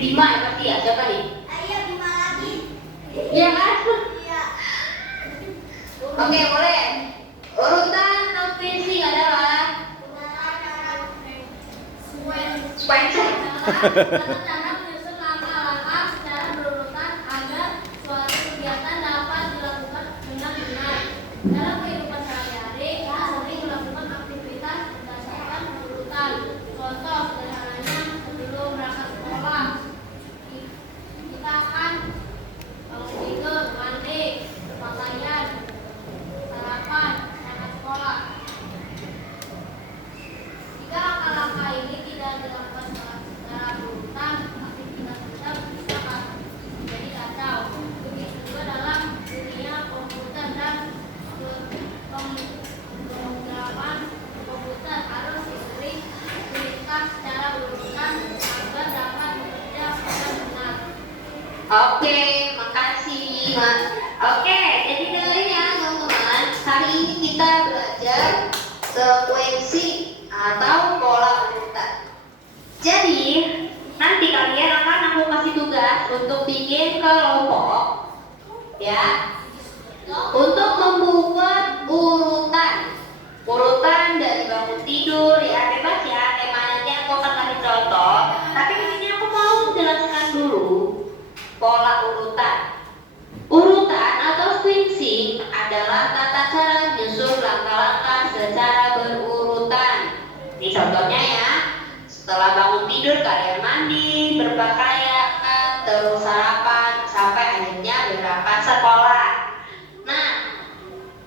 Bima ya pasti ya, siapa nih? Ayo Bima lagi. Iya kan? Iya. Oke, boleh. Urutan provinsi adalah Spencer. Cara menyusun langkah-langkah secara berurutan agar suatu kegiatan dapat dilakukan dengan benar. Dalam kehidupan sehari-hari, kita sering melakukan aktivitas berdasarkan urutan. Contoh sederhananya, sebelum berangkat sekolah, kita akan bangun tidur, mandi, berpakaian, sarapan, berangkat sekolah. Jika langkah-langkah ini tidak dilakukan secara berurutan, aktivitas kita bisa menjadi kacau. Begitu juga dalam dunia komputer dan pemrograman komputer harus diberi perintah secara berurutan agar dapat bekerja secara benar. Oke, makasih Mas. Oke, jadi dengerin ya teman-teman. Hari ini kita belajar sekuensi atau pola urutan. Jadi nanti kalian akan aku kasih tugas untuk bikin kelompok, ya, untuk membuat urutan dari bangun tidur, ya bebas ya. Temanya nanti aku akan kasih contoh. Tapi di sini aku mau jelaskan dulu pola urutan. Urutan atau sequencing adalah tata cara menyusun langkah-langkah secara berurutan. Ini contohnya ya. Setelah bangun tidur kalian mandi, berpakaian, terus sarapan sampai akhirnya berangkat sekolah. Nah,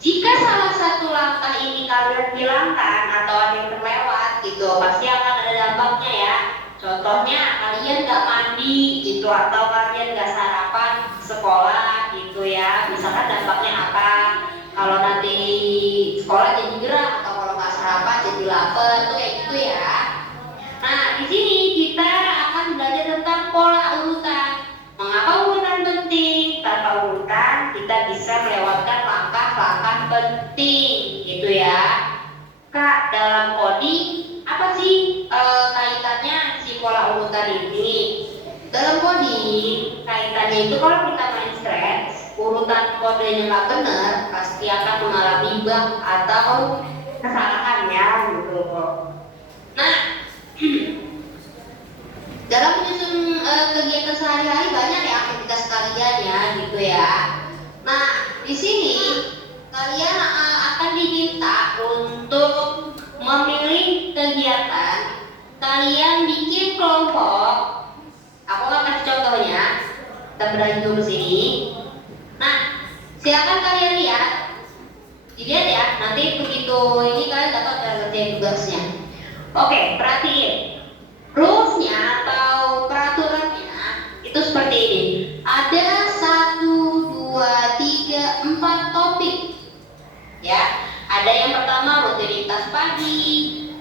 jika salah satu langkah ini kalian hilangkan atau ada yang terlewat gitu, pasti akan ada dampaknya ya. Contohnya kalian nggak mandi gitu atau kalian nggak sarapan sekolah gitu ya. Misalkan dampaknya apa? Kalau nanti sekolah jadi gerah atau kalau nggak sarapan jadi lapar tuh kayak gitu ya. Nah, di sini kita akan belajar tentang pola urutan. Mengapa urutan penting? Tanpa urutan kita bisa melewatkan langkah-langkah penting gitu ya. Kak, dalam coding apa sih kaitannya si pola urutan ini? Dalam coding kaitannya itu kalau kita main scratch, urutan kodenya nggak benar, pasti akan mengalami bug atau kesalahan ya gitu. Nah, dalam menyusun kegiatan sehari-hari banyak ya aktivitas kalian ya gitu ya. Nah, di sini kalian akan diminta untuk memilih kegiatan. Kalian bikin kelompok. Aku akan kasih contohnya. Kita beralih dulu sini. Nah, silakan kalian lihat. Dilihat ya. Nanti begitu ini kalian dapat ngerjain tugasnya. Oke, perhatiin. Rulesnya atau peraturannya itu seperti ini. Ada 1, 2, 3, 4 topik. Ya, ada yang pertama rutinitas pagi,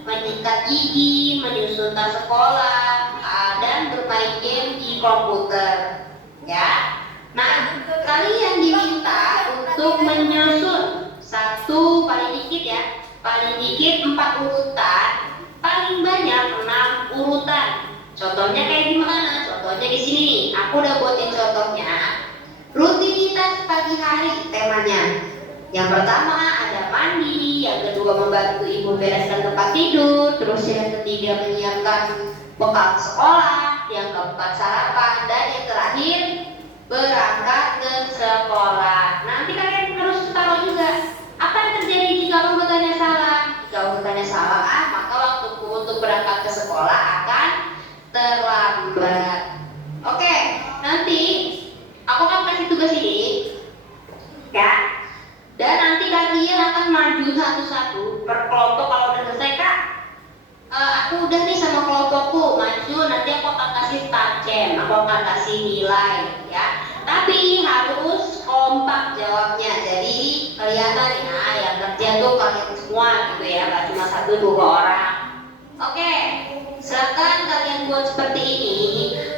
menyikat gigi, menyusun tas sekolah, dan bermain game di komputer. Ya, nah kalian diminta untuk menyusun paling dikit ya, paling dikit 4 urutan, paling banyak 6 urutan. Contohnya kayak gimana? Contohnya di sini nih, aku udah buatin contohnya. Rutinitas pagi hari temanya. Yang pertama ada mandi, yang kedua membantu ibu bereskan tempat tidur, terus yang ketiga menyiapkan bekal sekolah, yang keempat sarapan, dan yang terakhir berangkat ke sekolah. Nanti kalian harus taruh juga apa yang terjadi jika urutannya salah. Jika urutannya salah, maka waktuku untuk berangkat ke sekolah akan terlambat. Oke, nanti aku akan kasih tugas ini ya. Dan nanti kalian akan maju satu-satu per kelompok. Kalau udah selesai kak, aku udah nih sama kelompokku maju, nanti aku akan kasih tajem, aku akan kasih nilai ya. Tapi harus kompak jawabnya, jadi kelihatan ya yang kerja tuh kalian semua gitu ya, gak cuma 1-2 orang. Oke, silakan kalian buat seperti ini.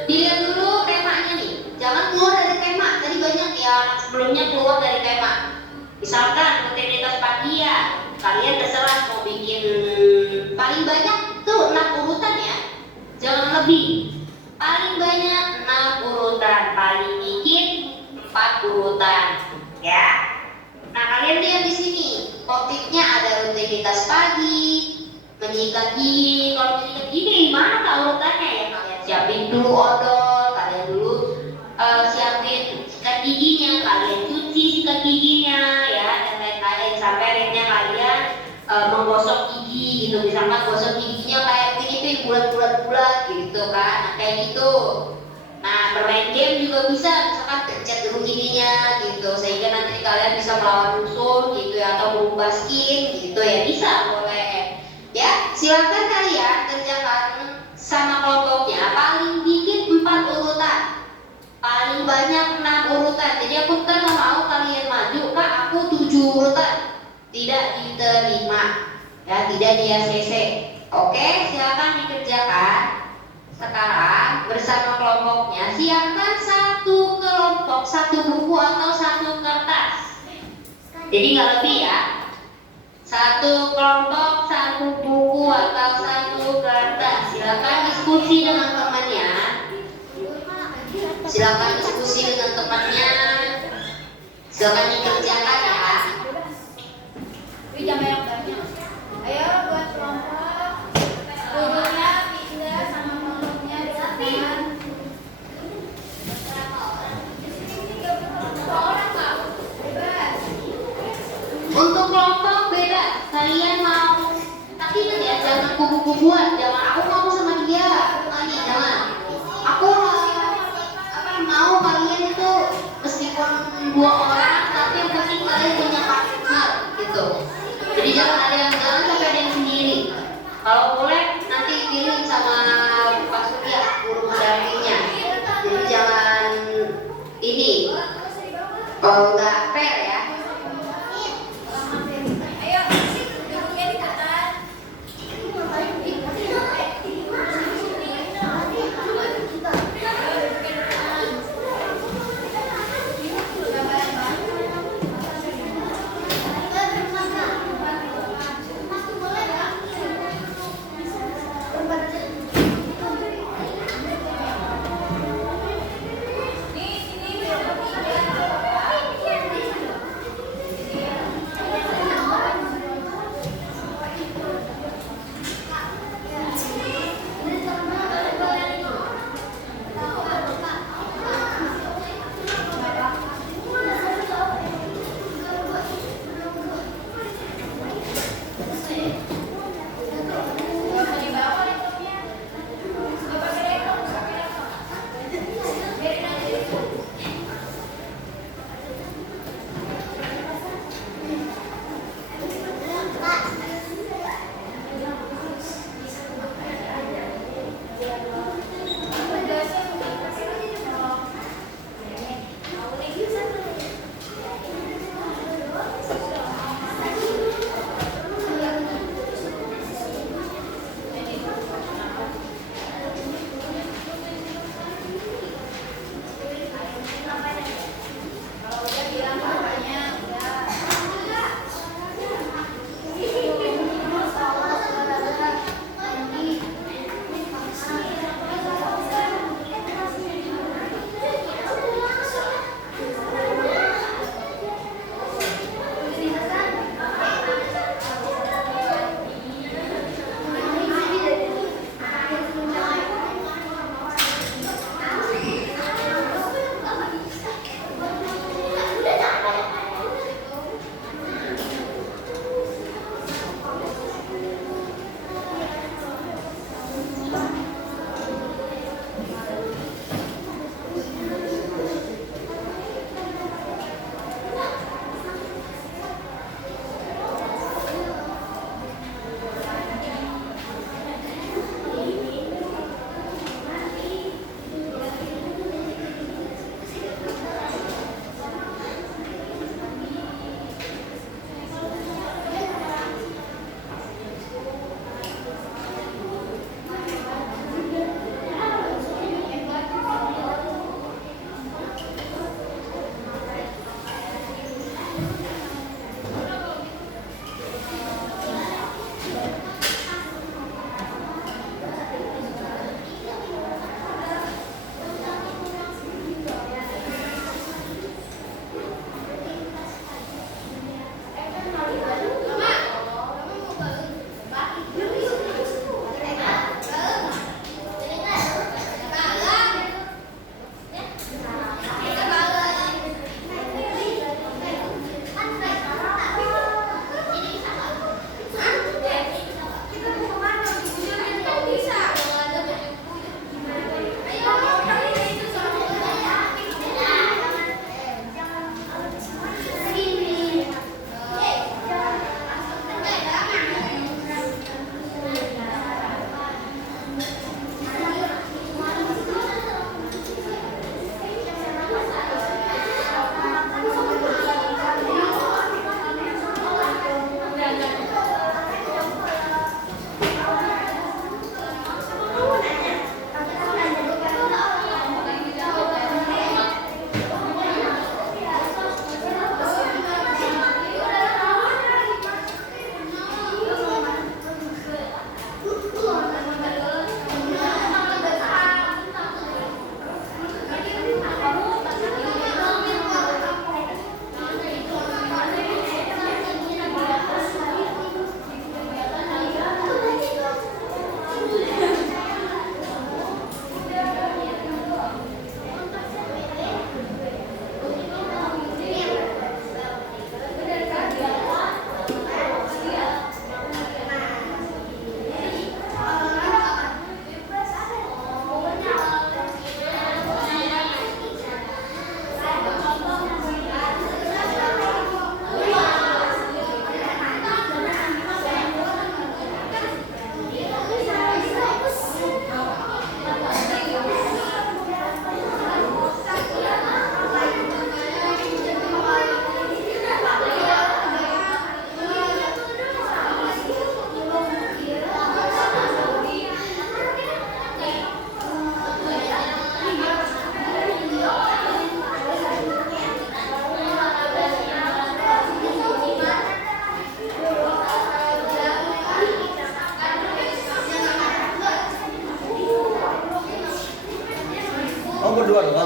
Dilihat dulu temanya nih, jangan keluar dari tema. Tadi banyak ya anak sebelumnya keluar dari tema. Misalkan rutinitas pagi ya, kalian terserah mau bikin paling banyak tuh 6 urutan ya, jangan lebih. Paling banyak rutinitas pagi, menyikat gigi. Kalau menyikat gigi gimana kak urutannya ya? Kalian siapin dulu odol, kalian dulu siapin sikat giginya, kalian cuci sikat giginya ya, dan lain-lain sampai akhirnya kalian menggosok gigi gitu. Misalkan gosok giginya kayak begini bulat-bulat gitu kan, nah, kayak gitu. Nah, bermain game juga bisa, misalkan pencet dulu giginya gitu, sehingga nanti kalian bisa melawan musuh gitu ya, atau merubah skin gitu ya, bisa, boleh. Ya, silakan kalian kerjakan sama kelompoknya, paling dikit 4 urutan, paling banyak 6 urutan. Jadi aku kan nggak mau kalian maju, kak aku 7 urutan, tidak diterima, ya, tidak di ACC. Oke, silakan dikerjakan. Sekarang bersama kelompoknya siapkan satu kelompok, satu buku atau satu kertas. Jadi nggak lebih ya. Satu kelompok, satu buku atau satu kertas. Silakan diskusi dengan temannya. Silakan diskusi dengan temannya. Silakan dikerjakan ya. Wih, jangan banyak-banyak. Ayo buat kelompok. Gurunya pindah sama kelompoknya disatukan. Berapa orang kak? Bebas. Untuk kelompok bebas. Kalian mau, tapi ingat ya, jangan kubu-kubuan. Jangan aku mau sama dia, lagi jangan. Aku mau kalian itu meskipun 2 orang, tapi yang penting kalian punya partner gitu. Jadi jangan sampai ada yang sendiri. Kalau boleh nanti pilih sama Pak Surya, guru pendampingnya. Jadi jangan ini, nggak fair ya. Ayo, duduknya di atas.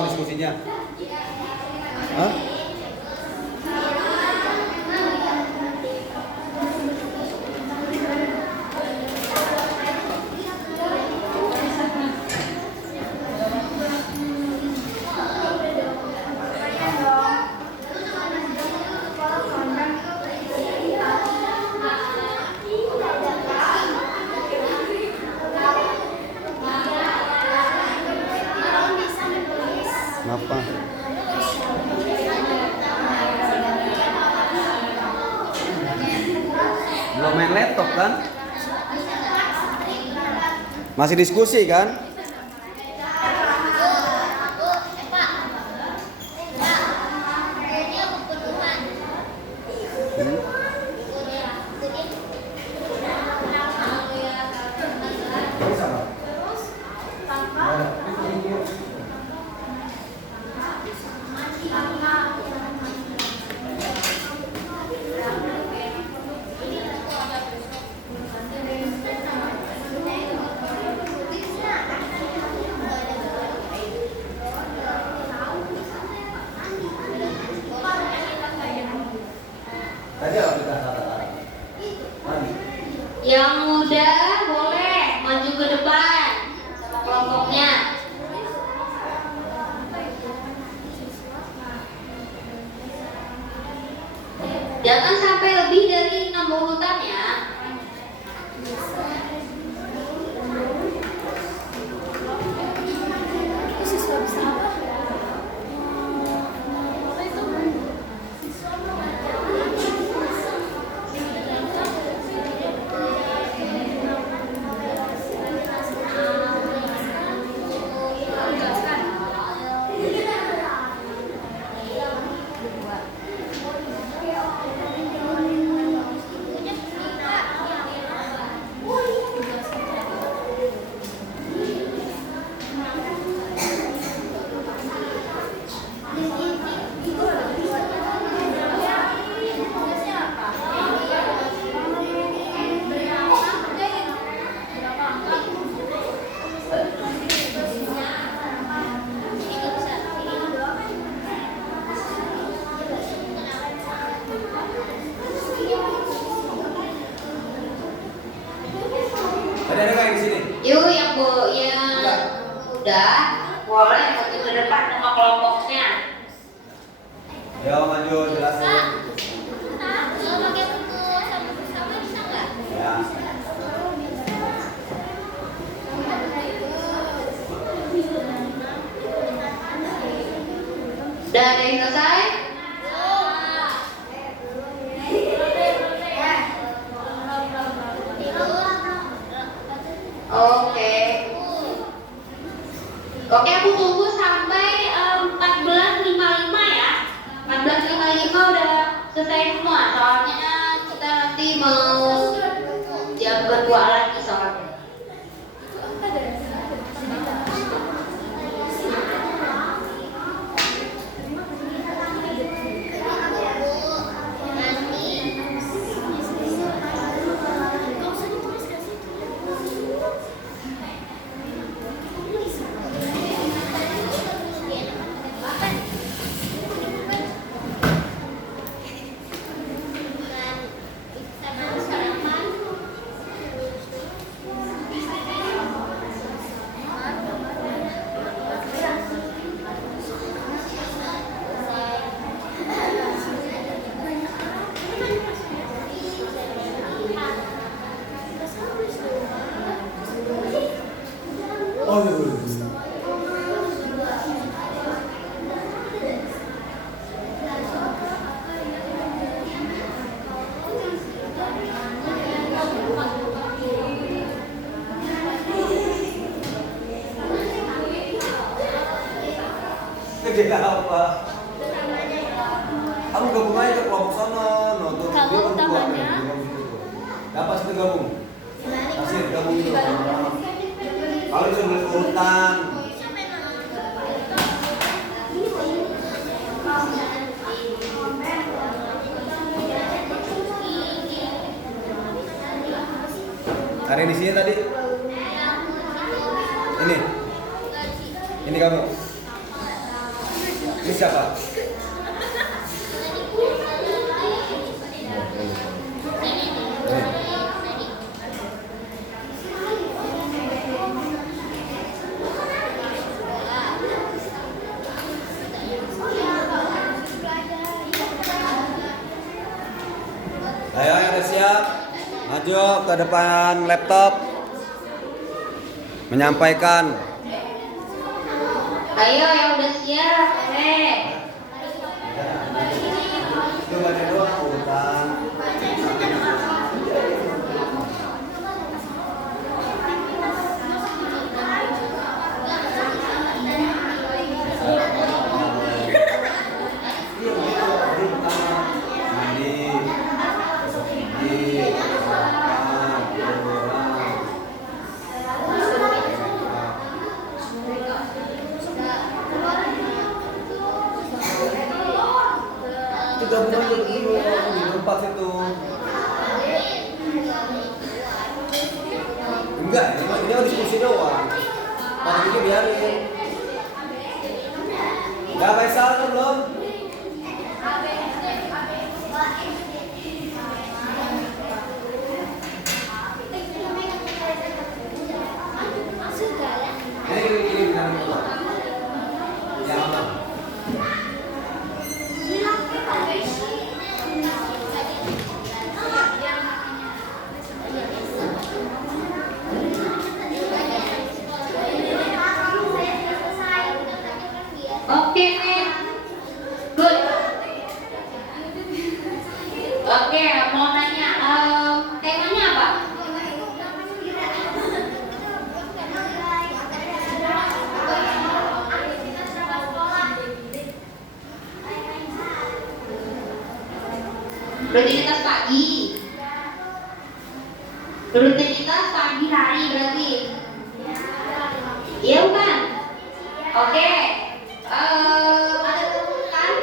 doang diskusinya. Hah? Kenapa? Belum main laptop kan? Masih diskusi kan? Tadi apa kita katakan? Yang muda boleh maju ke depan sama kelompoknya. Jangan sampai lebih dari 6 urutan ya. Tadi ada nggak di sini? Yuk yang udah boleh maju ke depan sama kelompoknya. Ya maju jelasin. Ya. Udah ada yang selesai? Oke. Oke, aku tunggu sampai 14.55 ya. 14.55 udah selesai semua. Soalnya kita nanti mau jam kedua lagi soalnya. Oh iya boleh. Kerja apa? Kamu gabung aja ke kelompok sana, nonton Kalau video utamanya dapat situ gabung. Kasih gabung dulu. Kalau bisa beli urutan. Ada yang di sini tadi? Ini kamu. Kasih siapa? Ayo yang udah siap, maju ke depan laptop, menyampaikan. Ayo yang udah siap, Itu baca doa urutan. Itu gabungan dulu, empat itu. Enggak, ini mau diskusi doang. Tapi ini biarin. Udah Faisal atau belum? Ini bilang dulu. Ya aman. Oke, good. Oke, mau nanya, temanya apa? Rutinitas pagi. Rutinitas pagi hari berarti. Iya bukan? Oke. Ada urutan?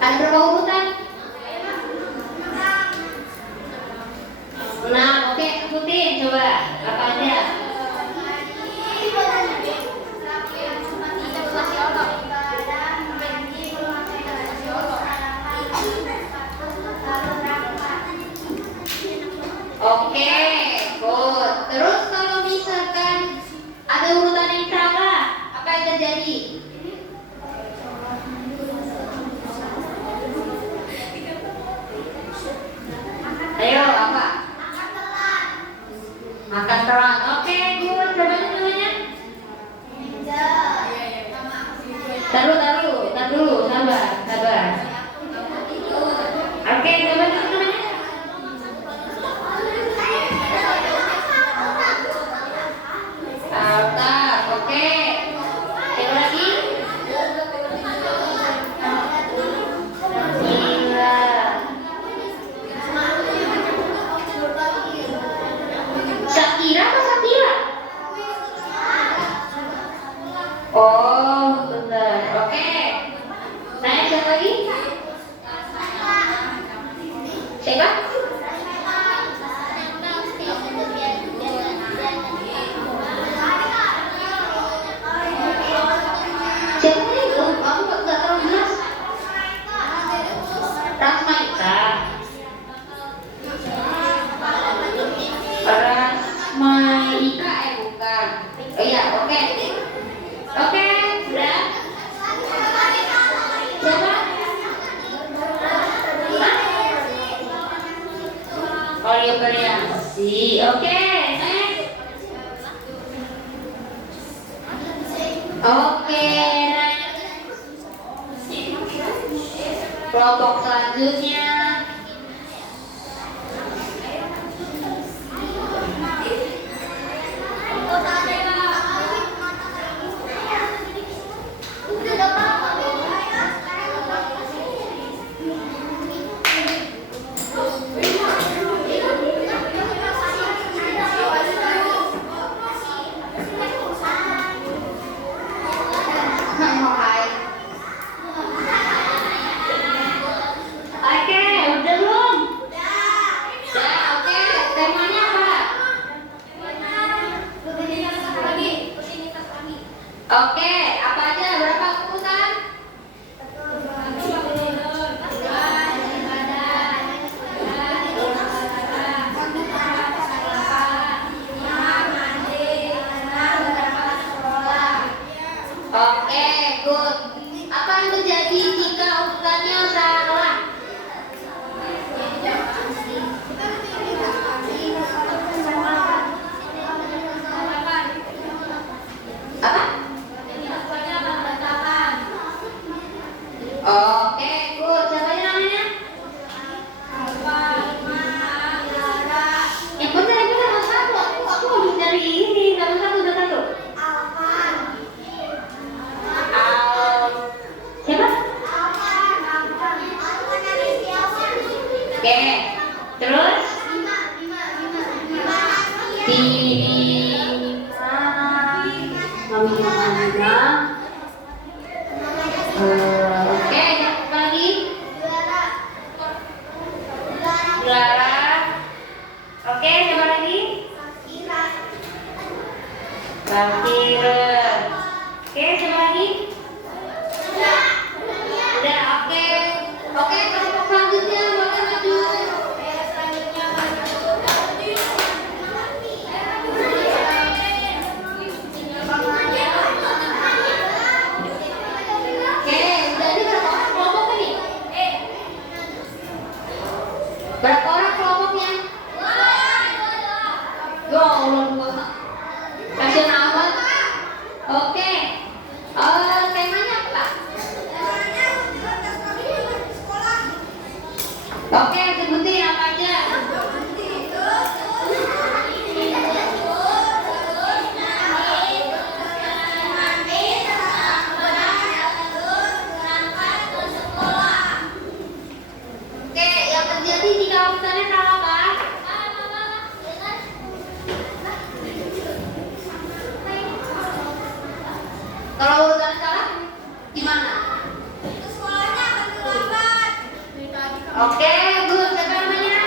Ada berapa urutan? 6. Oke, sebutin coba apa aja. Oke, good. Terus kalau misalkan ada urutan yang salah, apa yang terjadi? Ayo, apa? Makan telat. Oke, good. Siapa namanya? Taruh dulu, sabar. Oke, siapa namanya? Alta, oke. Siapa lagi? Gila. Sakira apa Sakira? Oh, benar. Oke. Nanya siapa lagi? Siapa? Siapa itu? Aku nggak terlalu jelas. Rasmaita. Rasmaika bukan. Oh iya, oke. Oke, sudah. Siapa? Olio Variasi. Oke, next. Oke, kelompok selanjutnya. Oke, Oke, good. Siapa aja namanya? Yang benar nomor satu. Aku habis dari ini. Nomor satu. Siapa? Oke. Terus? Oke, siapa lagi? Lara. Oke, siapa lagi? Fakira. Oke, siapa lagi? Udah, oke. Oke, kelompok selanjutnya boleh maju. Oke, udah ini berapa orang kelompok ini? Berapa orang kelompoknya? Ya Allah, dua. Kasian amat. Oke. Temanya apa? Oke, sebutin apa aja. Oke, yang terjadi jika urutannya salah apa? Kalau urutannya salah, gimana? Oke, good. Siapa namanya?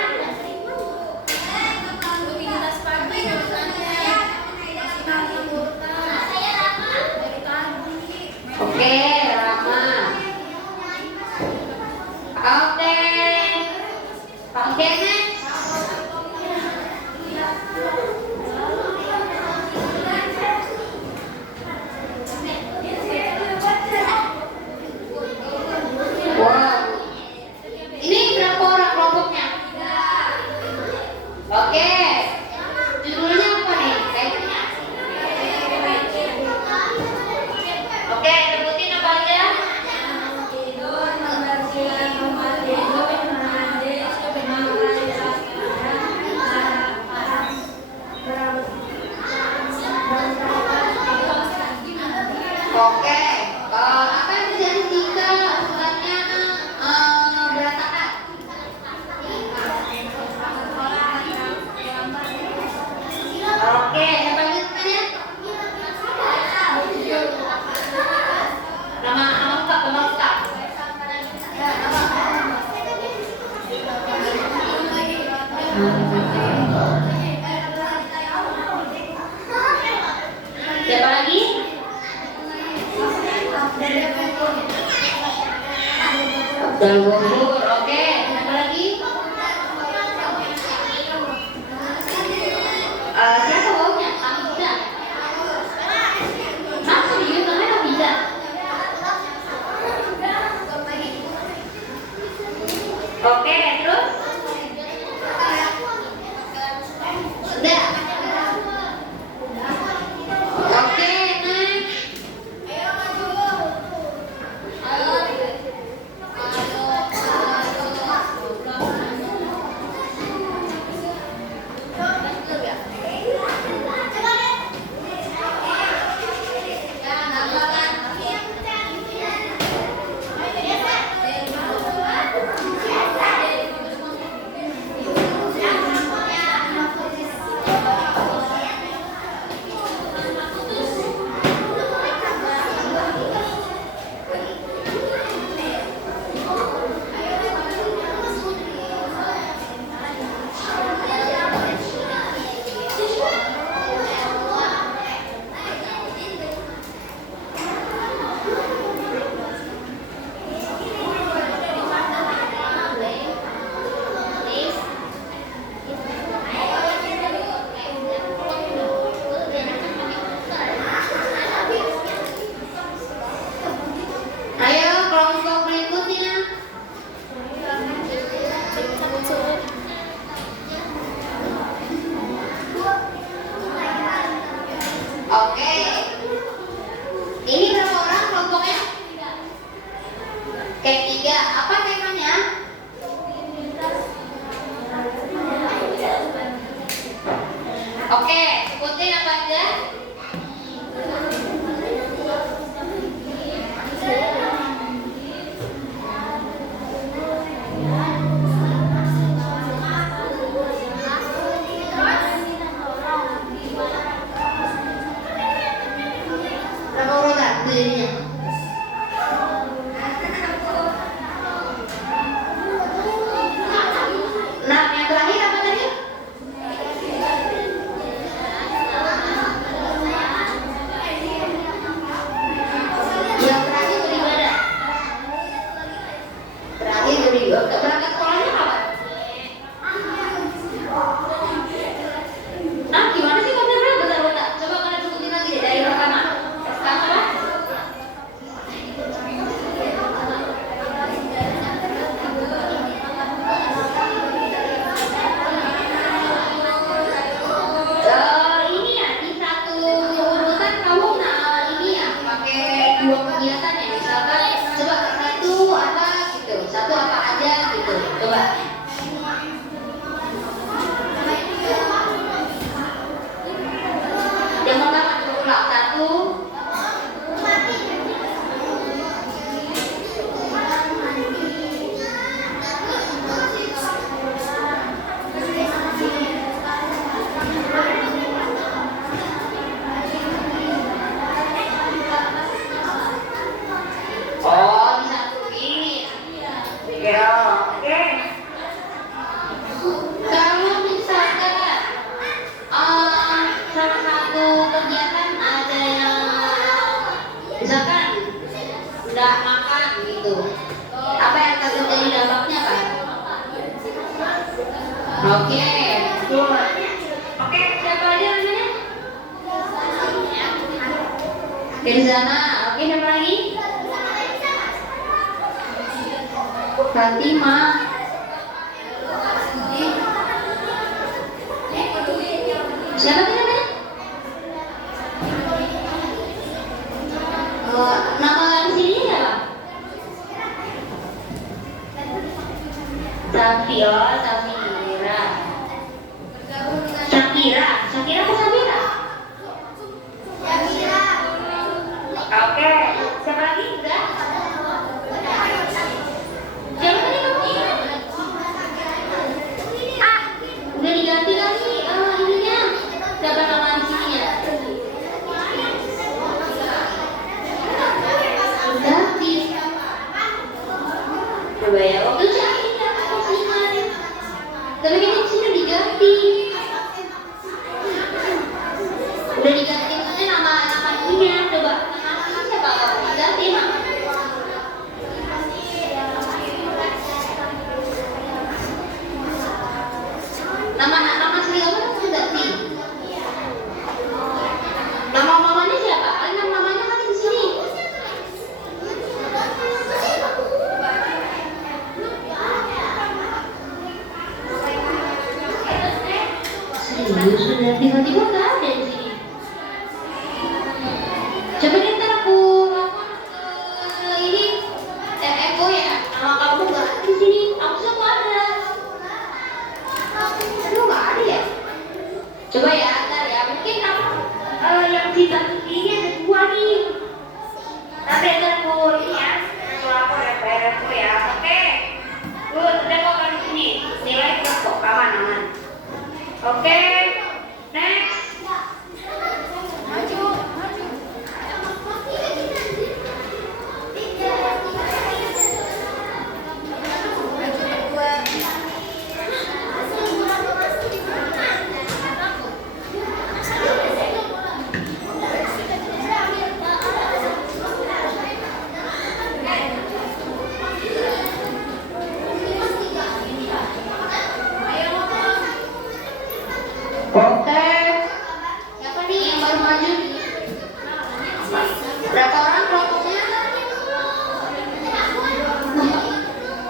Oke, Rama. Oke. Oke, next. Wow. Ini berapa orang kelompoknya? Oke. Judulnya apa nih? Temanya? Oke, sebutin apa aja? Oke. Apa yang terjadi jika urutannya berantakan? Oke, siapa lagi namanya? Nama lengkap. Siapa lagi? Dan Gofur. Oke, siapa lagi? Siapa baunya? Kamiza. Masa dia namanya Kamiza? Oke, terus? Udah. Oke, next. tiga. Apa temanya? Oke, sebutin apa aja? Berapa urutan jadinya? Nah, yang terakhir apa tadi? Yang terakhir beribadah. Terakhir beribadah. Berangkat sekolahnya kapan? Nah, gimana sih konsepnya? Bentar. Coba kalian sebutin lagi deh dari pertama. Pertama apa? Ini ya di satu urutan kamu ini ya pakai dua kegiatan ya, misalkan coba satu apa gitu, satu apa aja gitu, coba. Yang pertama coba ulang satu. Oh, disatuin. Ya, oke. Kalau misalkan salah satu kegiatan ada yang misalkan nggak makan gitu, apa yang akan terjadi dampaknya Pak? Oke, oke, siapa aja namanya? Dari sana, oke, siapa lagi? Fatimah. Siapa tadi namanya? Nama di sini siapa? Safira. Syakira apa Safira? Oke, siapa lagi? Udah? Siapa tadi kamu? Udah diganti kali ininya. Siapa nama di sini ya? Ganti. Coba ya, waktu itu aku sih kemarin. Tapi kan di sini diganti. Udah diganti maksudnya nama ininya. Coba nama siapa kamu? Diganti nama. Nama asli kamu kan ganti. Nama mamanya siapa? Nama mamanya kan di sini. Serius sudah tiba-tiba nggak ada di sini. Coba deh ntar aku lapor ke ini Eko ya. Nama kamu nggak ada di sini. Aku semua ada. Aduh nggak ada ya. Coba ya, ntar ya. Mungkin kamu yang di ini ada dua nih. Nanti ntar aku ini ya. Aku lapor ya ke Eko ya. Oke. Udah kok kan di sini. Nilai plus kok aman. Oke. Next. Oke. Siapa nih yang baru maju? Berapa orang kelompoknya?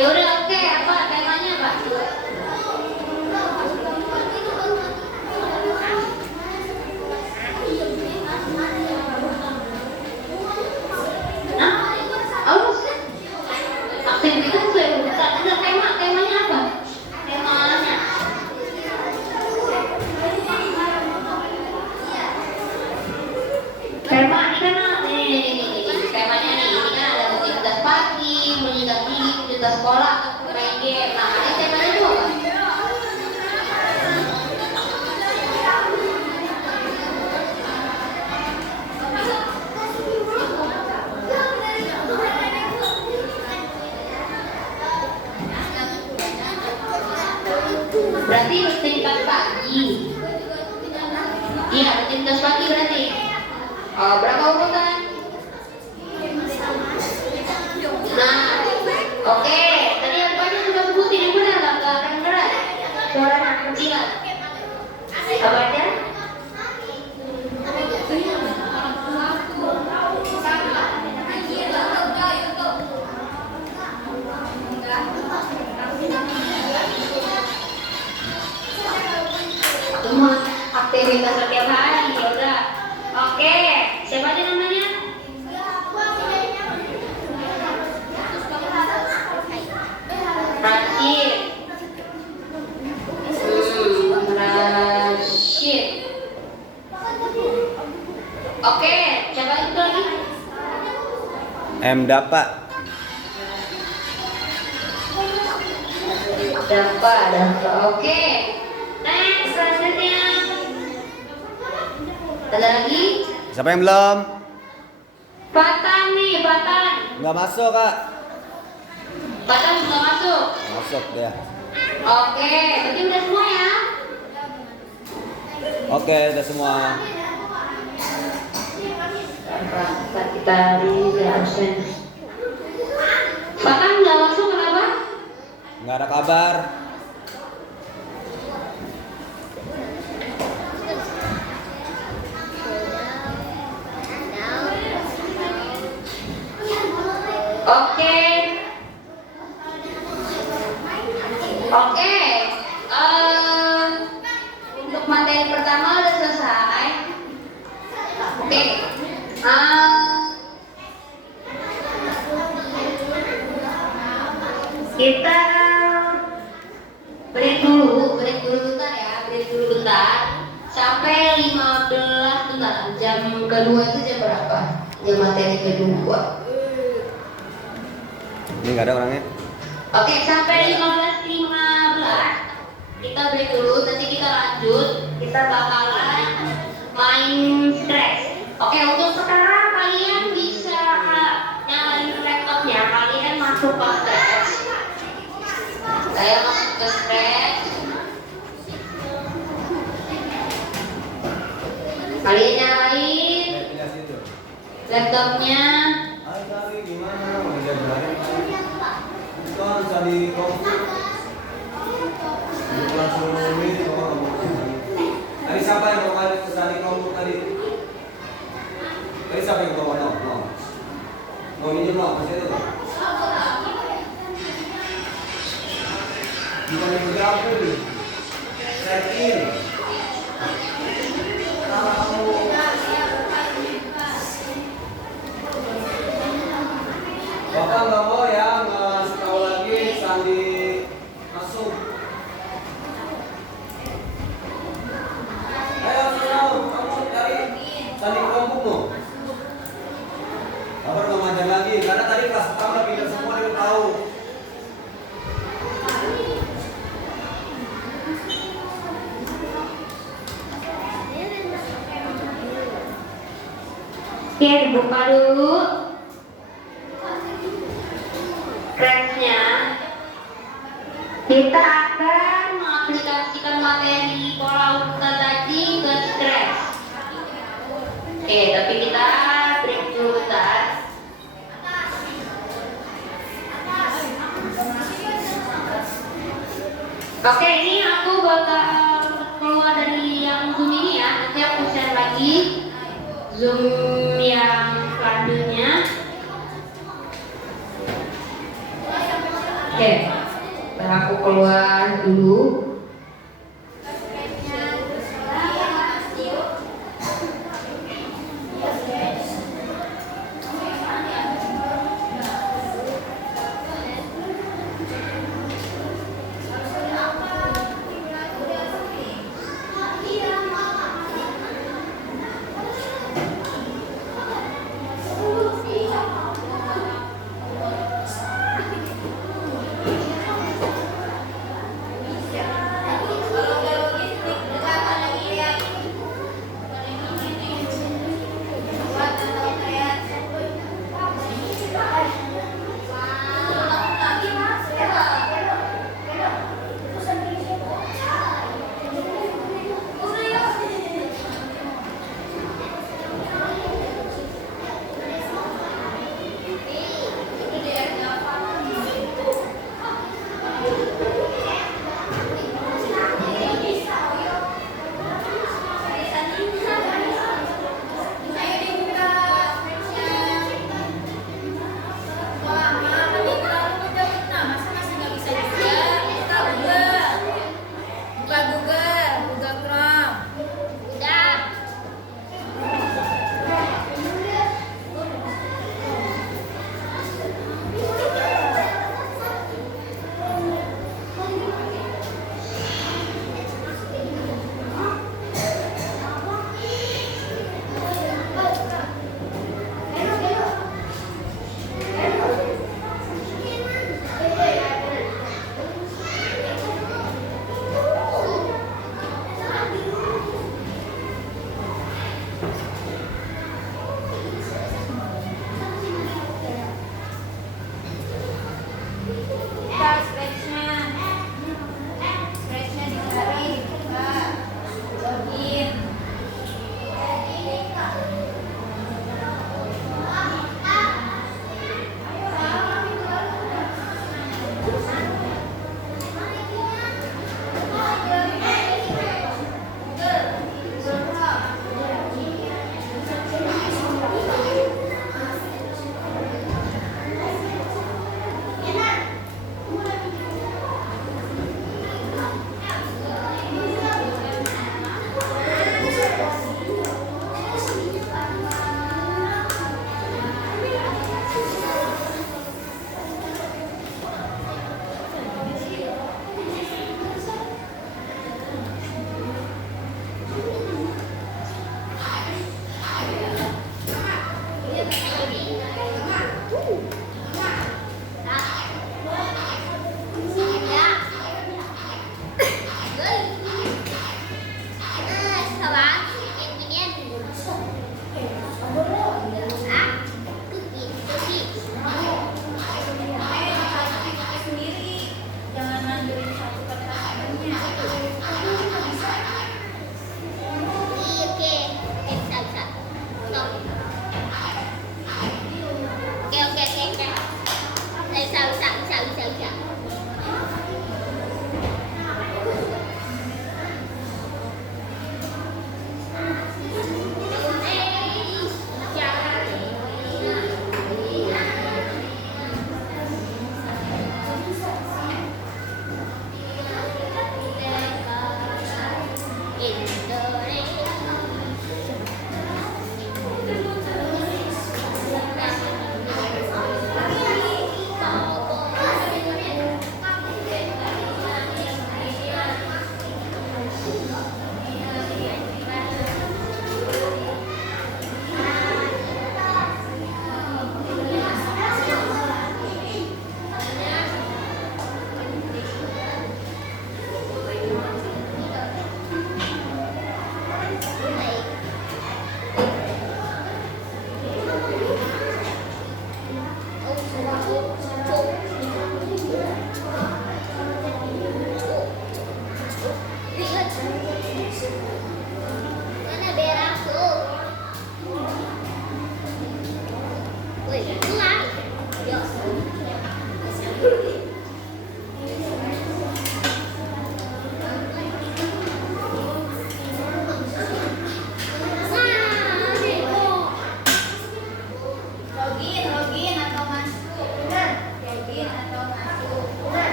Ya udah oke. Apa temanya Pak? Nah, oh maksudnya? absen itu sesuai urutan. Udah temanya apa? Temanya. Tema ini kan nih, temanya nih, ini kan ada aktivitas pagi, menyikat gigi, aktivitas sekolah, main game. Nah, ini temanya itu apa? Berarti rutinitas pagi. Iya, rutinitas pagi berarti. Oh, berapa urutan? Nah, oke. Tadi apanya sudah sebutin yang benar, nggak keras. Suaranya kecilan. Apa aja? Semua aktivitas setiap hari, ya udah. Oke, siapa aja namanya? Rashid. Rashid. Oke, siapa itu lagi? M dapat. Dapat. Oke. Next, selanjutnya. Ada lagi? Siapa yang belum? Fatan nih, Fatan. Nggak masuk kak. Fatan nggak masuk. Masuk dia. Oke, berarti udah semua ya? Oke, udah semua. Kita di absen. Fatan nggak masuk kenapa? Nggak ada kabar. Oke. Oke. Untuk materi pertama udah selesai. Oke. Kita break dulu bentar ya, sampai 15 bentar. Jam kedua itu jam berapa? Jam materi kedua. Ini nggak ada orangnya. Oke, sampai 15.15 kita break dulu, nanti kita lanjut. Kita bakalan main Scratch. Oke, untuk sekarang kalian bisa nyalain laptopnya, kalian masuk ke Scratch. Saya masuk ke Scratch. Kalian nyalain laptopnya. Tadi siapa yang mau kali kesana kelompok tadi? Tadi siapa yang bawa no? Mau minjem no? Masih ada tuh? Bukan yang berapa nih? Check-in. Bapak nggak mau ya ngasih tahu lagi Sandi masuk. Ayo kamu cari Sandi kelompok tuh. Kabar nggak ngajar lagi karena tadi kelas pertama pindah semua dia tahu. Oke, dibuka dulu Scratch-nya. Kita akan mengaplikasikan materi pola urutan tadi ke Scratch. Oke, tapi kita break dulu bentar. Oke, ini aku bakal keluar dari yang Zoom ini ya. Nanti aku share lagi Zoom yang selanjutnya. Oke, aku keluar dulu.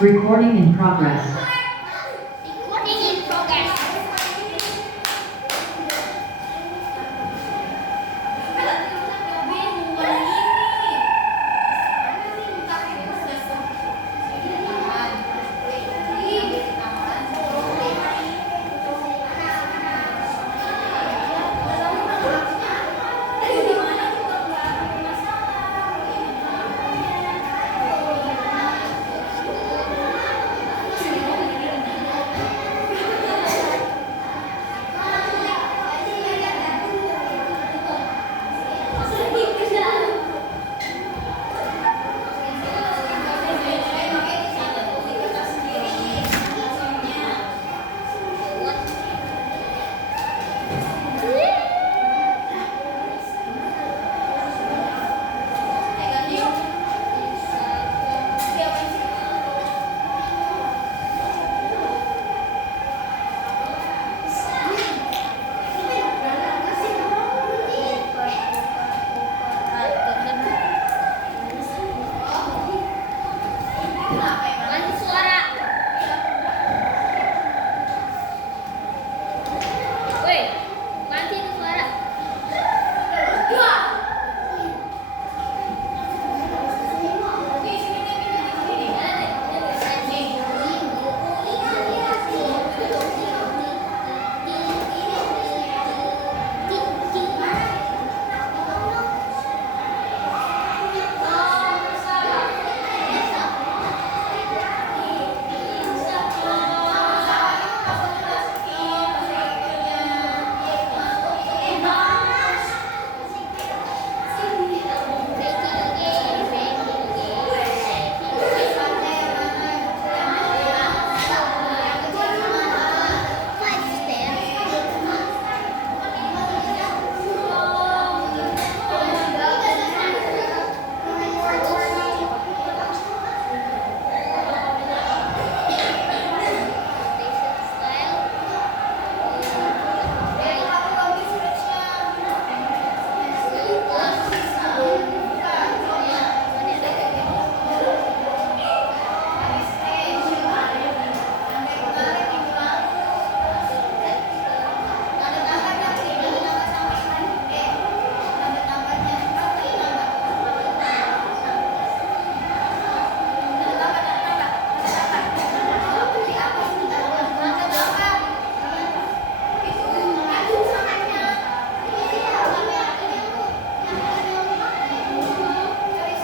Recording in progress. Recording in progress. Ganti suara. Woi, ganti itu suara.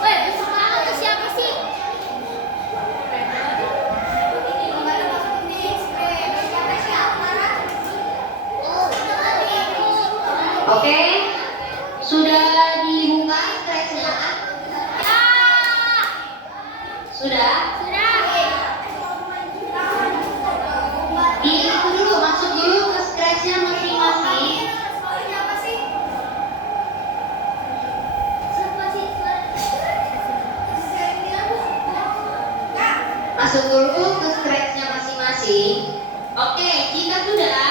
Woi, besok malam tuh siapa sih? Oke, sudah dibuka stresnya? Sudah? Sudah. Itu dulu, masuk dulu ke stresnya masing-masing. Masuk dulu ke stresnya masing-masing. Oke, kita sudah.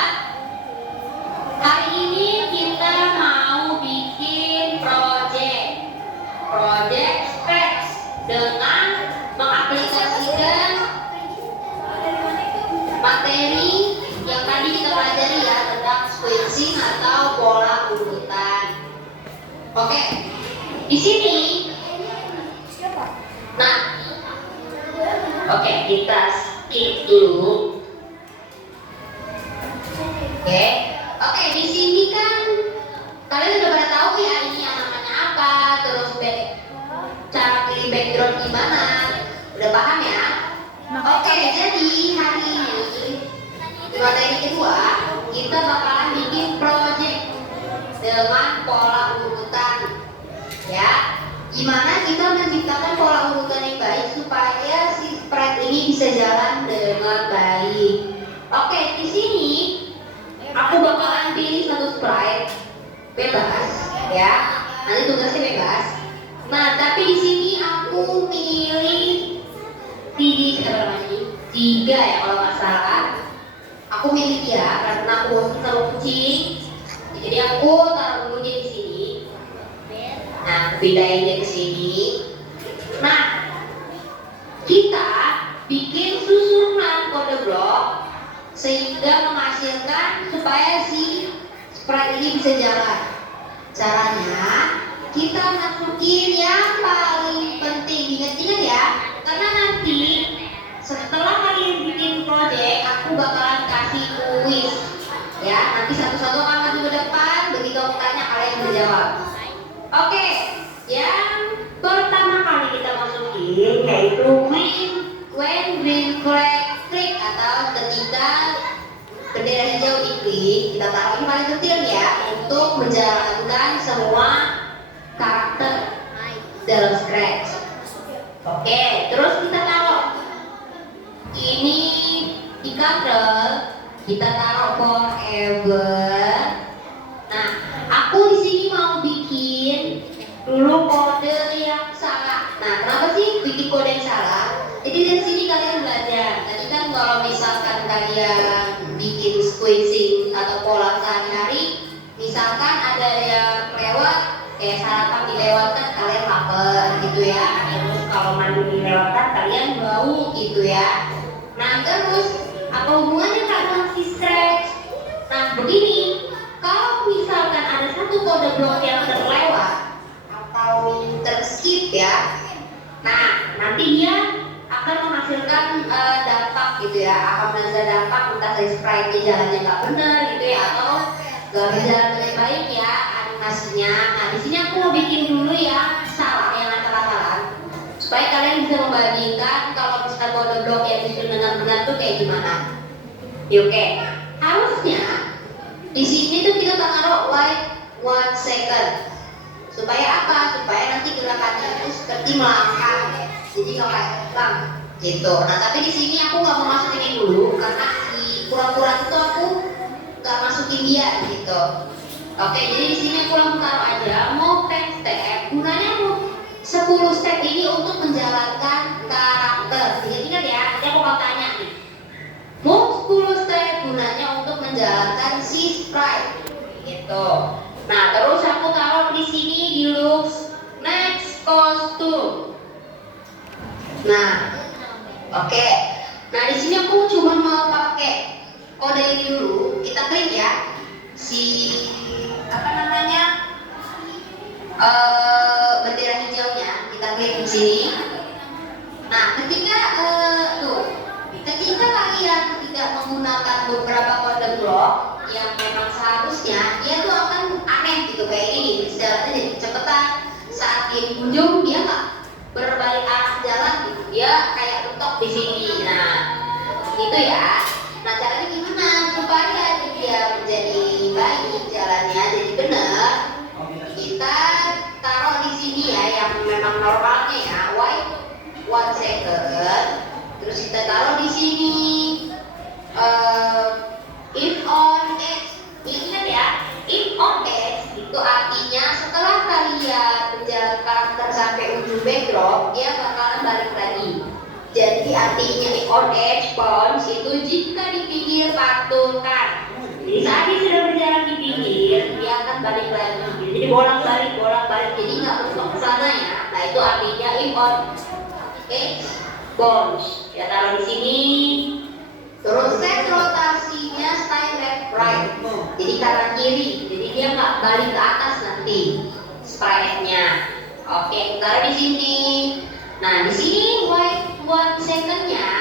Hari ini kita mau bikin project stretch dengan mengaplikasikan materi yang tadi kita pelajari ya tentang sequencing atau pola urutan. Oke, di sini. Nah, oke, kita skip dulu. Oke, di sini kan kalian udah pada tahu ya ini yang namanya apa, terus cara pilih background gimana, udah paham ya? Oke, jadi hari ini di materi kedua kita bakalan bikin project dengan pola urutan, ya. Gimana kita menciptakan pola urutan yang baik supaya si spread ini bisa jalan dengan baik. Oke, di sini aku bakalan pilih satu sprite bebas, ya. Nanti tugasnya bebas. Nah, tapi di sini aku pilih tiga ya kalau nggak salah. Aku pilih dia karena aku bosan sama kucing. Jadi aku taruh dulu dia di sini. Nah, pindahin dia ke sini. Nah, kita bikin sehingga menghasilkan supaya si sprite ini bisa jalan. Caranya kita masukin yang paling penting, ingat-ingat ya, karena nanti setelah kalian bikin project aku bakalan kasih kuis ya, nanti satu-satu akan maju ke depan, begitu aku tanya kalian berjawab. Oke, yang pertama kali kita masukin yaitu when green flag click, atau ketika bendera hijau diklik, kita taruh ini paling kecil ya, untuk menjalankan semua karakter dalam Scratch. Oke, terus kita taruh ini di kader, kita taruh forever. Nah, aku di sini mau bikin dulu kode yang salah. Nah, kenapa sih bikin kode yang salah? Jadi dari sini kalian belajar. Tadi kan kalau misalkan kalian bikin squeezing atau pola sehari-hari, misalkan ada yang lewat, kayak sarapan dilewatkan, kalian lapar gitu ya. Terus kalau mandi dilewatkan, kalian bau gitu ya. Nah, terus apa hubungannya dengan si Scratch? Nah, begini, kalau misalkan ada satu kode blok yang terlewat atau terskip ya, nah nanti dia akan menghasilkan dampak gitu ya, akan menghasilkan dampak entah dari sprite-nya jalannya nggak benar gitu ya, atau nggak berjalan dengan baik ya animasinya. Nah, di sini aku mau bikin dulu ya salah, yang salah-salah, supaya kalian bisa membandingkan kalau misalnya kode blok yang disusun dengan benar tuh kayak gimana. Oke, harusnya di sini tuh kita taruh wait 1 second. Supaya apa? Supaya nanti gerakannya itu seperti melangkah, jadi nggak kayak terbang gitu. Nah, tapi di sini aku nggak mau masukin ini dulu karena di kura-kura itu aku nggak masukin dia gitu. Oke, jadi di sini aku langsung taruh aja mau 10 step. Gunanya mau 10 step ini untuk menjalankan karakter. Ingat ya, nanti aku akan tanya nih. Mau 10 step gunanya untuk menjalankan si sprite gitu. Nah, terus aku taruh di sini di looks next costume. Nah, oke. Nah, di sini aku cuma mau pakai kode ini dulu. Kita klik ya. Si apa namanya? Bendera hijaunya kita klik di sini. Nah, ketika kalian tidak menggunakan beberapa kode blok yang memang seharusnya, dia tuh akan aneh gitu kayak ini, jalannya jadi cepetan. Saat dia di ujung dia nggak berbalik arah jalan gitu, dia kayak mentok di sini. Nah, gitu ya. Nah, caranya gimana supaya dia menjadi baik jalannya, jadi benar? Kita taruh di sini ya, yang memang normalnya ya, wait 1 second. Terus kita taruh di sini if on X. Ingat ya, if on X itu artinya setelah kalian menjalankan karakter sampai ujung backdrop, dia bakalan balik lagi. Jadi artinya if on X bounce itu jika di pinggir pantulkan. Jadi saat dia sudah berjalan di pinggir, dia akan balik lagi. Jadi bolak-balik, jadi nggak mentok ke sana ya. Nah, itu artinya if on X bounce. Ya, taruh di sini. Terus set rotasinya style left right, jadi kanan kiri, jadi dia nggak balik ke atas nanti sprite-nya. Oke, taruh di sini. Nah, di sini wait 1 second-nya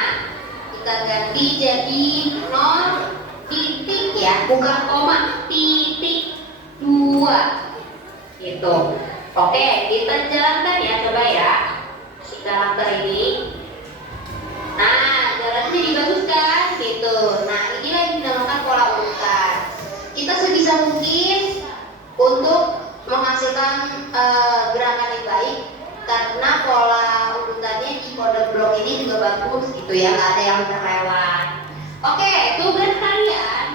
kita ganti jadi 0 titik ya, bukan koma, titik 2 gitu. Oke, kita jalankan ya, coba ya si karakter ini. Nah, jalannya jadi bagus kan gitu. Nah, inilah yang dinamakan pola urutan. Kita sebisa mungkin untuk menghasilkan gerakan yang baik, karena pola urutannya di kode blok ini juga bagus gitu ya, nggak ada yang terlewat. Oke, tugas kalian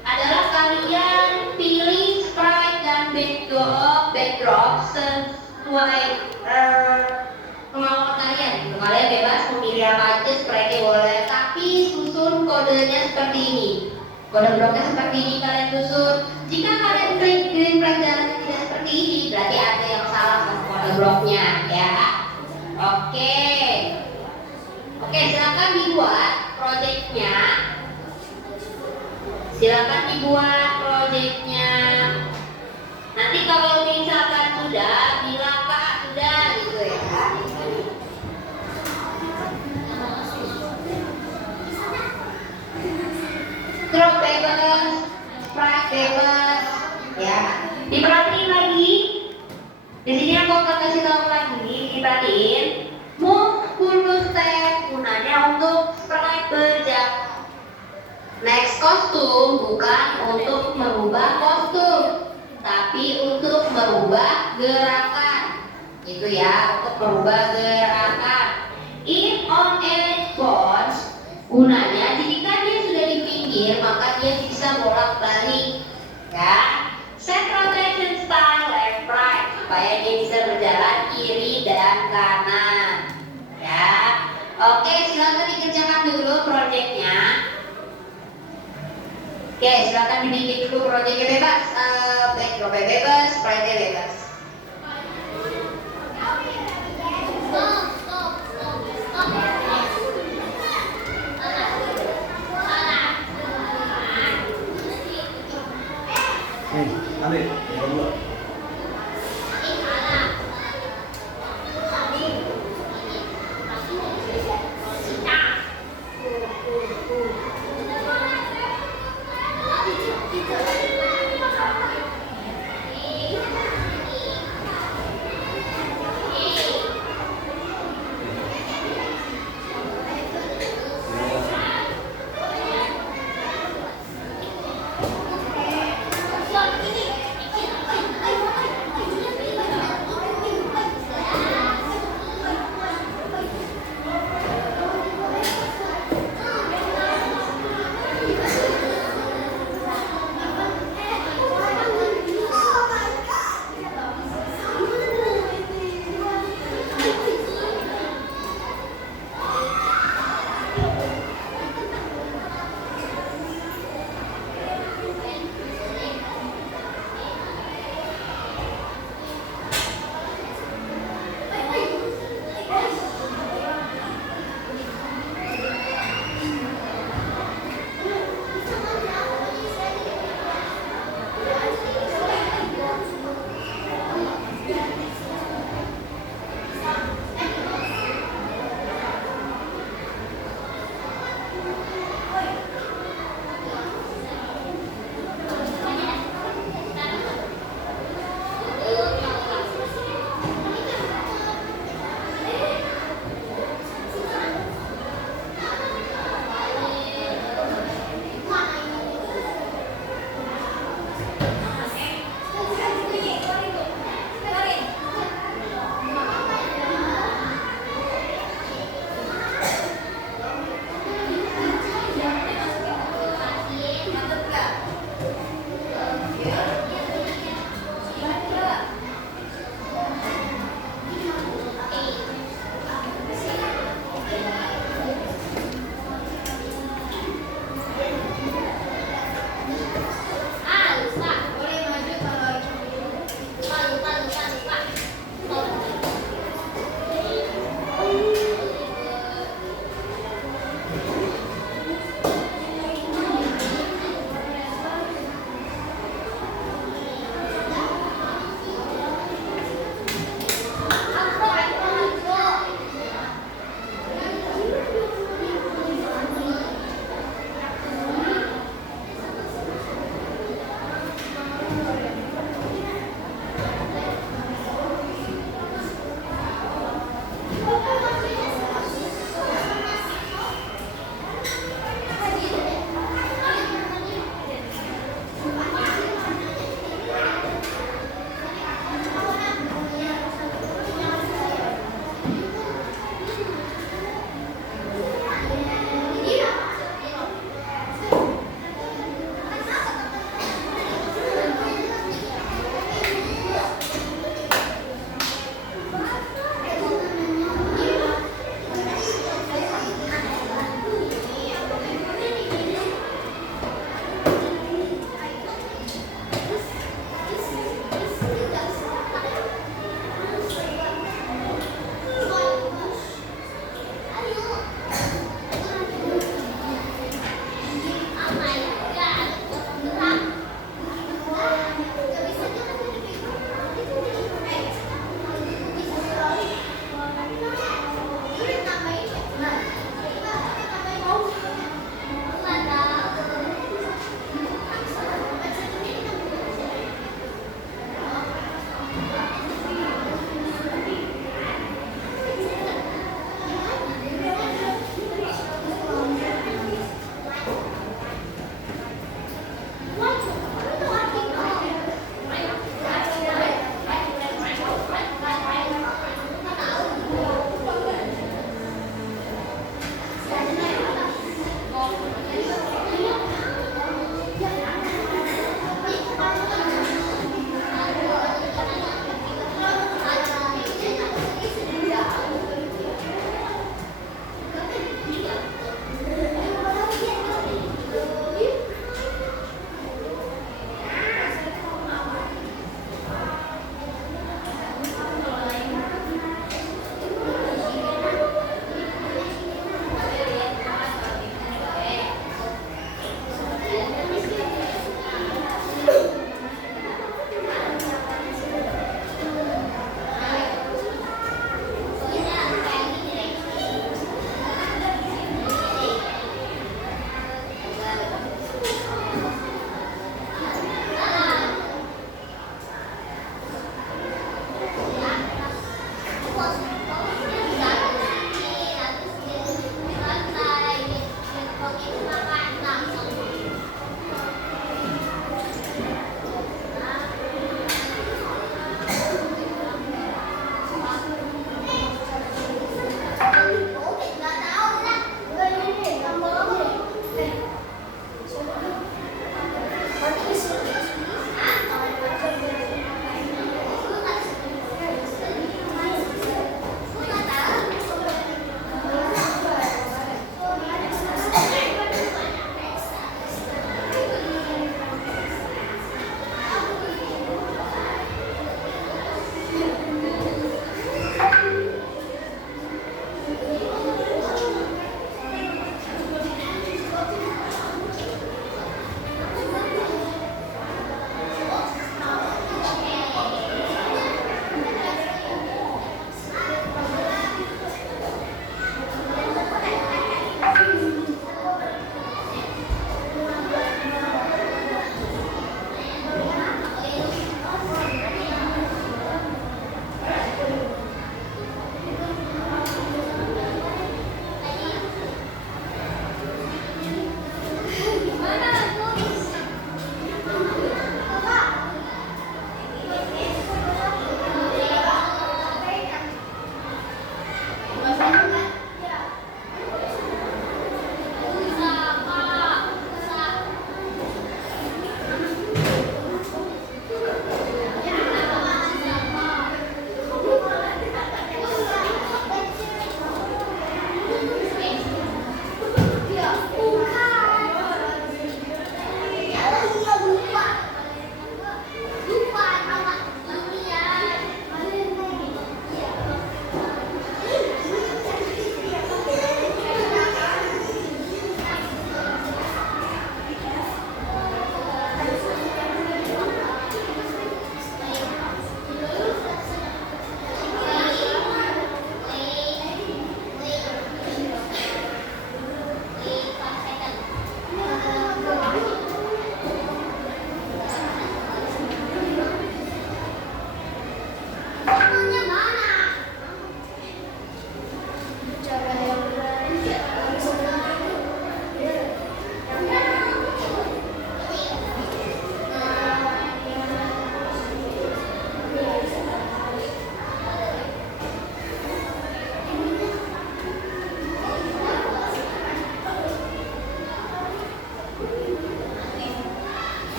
adalah kalian pilih sprite dan backdrop sesuai kemauan kalian gitu. Kalian bebas memilih apa aja, sprite boleh, tapi susun kodenya seperti ini. Kode bloknya seperti ini kalian susun. Jika kalian klik green flag jalannya tidak seperti ini, berarti ada yang salah sama kode bloknya ya. Oke, silakan dibuat projectnya. Silakan dibuat proyeknya. Nanti kalau misalkan sudah, bilang Pak sudah gitu ya. Drop bebas, sprite bebas, ya. Diperhatiin lagi. Di sini aku akan kasih tahu lagi, diperhatiin. Move 10 step gunanya untuk sprite berjalan. Next kostum bukan untuk merubah kostum, tapi untuk merubah gerakan. Itu ya, untuk merubah gerakan. If on a pause, gunanya jika dia sudah di pinggir, maka dia bisa bolak-balik. Ya, set rotation style left right supaya dia bisa berjalan kiri dan kanan. Ya, oke, silakan dikerjakan dulu proyeknya. Oke, silakan dibikin dulu proyeknya bebas, backdropnya bebas, sprite-nya bebas. Ambil, yang kedua.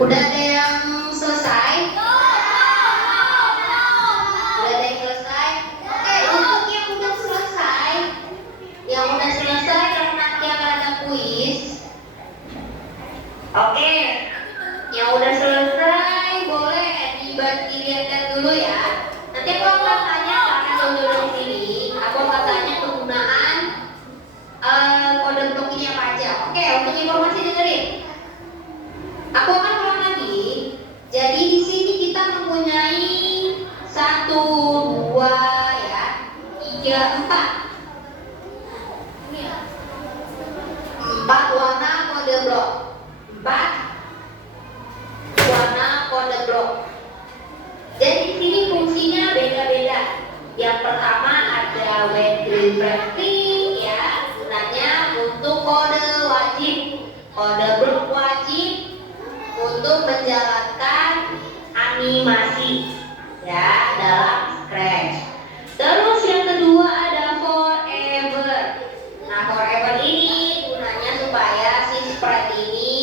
Udah ada yang selesai? Udah ada yang selesai? Oke, untuk yang udah selesai, karena nanti akan ada kuis. Oke, yang udah selesai boleh dilihatkan dulu ya. Nanti aku akan tanya karena jodoh di sini. Aku akan tanya penggunaan kode blok ini apa aja. Oke, untuk informasi dengerin. Aku akan ulang lagi. Jadi di sini kita mempunyai 1, 2, ya, 3, 4. 4 warna kode blok. 4 warna kode blok. Jadi di sini fungsinya beda-beda. Yang pertama ada wet reflecting, ya, gunanya untuk kode wajib, kode blok wajib untuk menjalankan animasi, ya, dalam Scratch. Terus yang kedua ada forever. Nah, forever ini gunanya supaya si sprite ini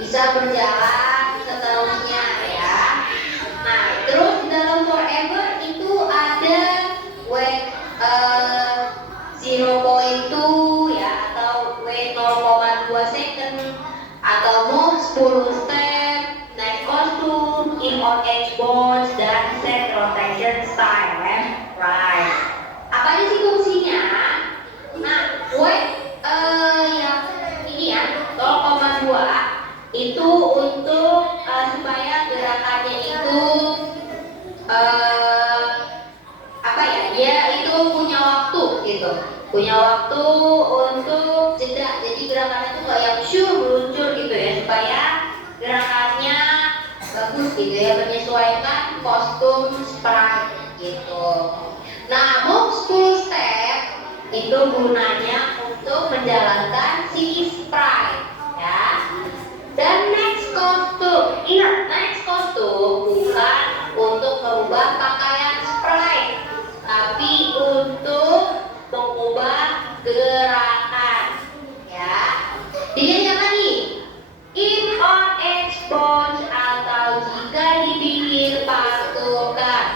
bisa berjalan seterusnya, ya. Nah, terus dalam forever itu ada wait 0.2, ya, atau wait 0,2 second, atau move 10 step, next costume, in on edge bones, dan set rotation style left right. Apa aja sih fungsinya? Nah, wait yang ini ya 0,2 itu untuk supaya gerakannya itu apa ya, dia itu punya waktu gitu, punya waktu untuk jeda. Jadi gerakannya itu nggak yang meluncur gitu ya, supaya gerakannya bagus gitu ya, menyesuaikan kostum sprite gitu. Nah, move 10 step itu gunanya untuk menjalankan si sprite, ya. Dan next costume, ingat, next costume bukan untuk merubah pakaian sprite, tapi untuk mengubah gerakan, ya. Dilihat lagi, in on edge bones, atau jika di pinggir pasukan.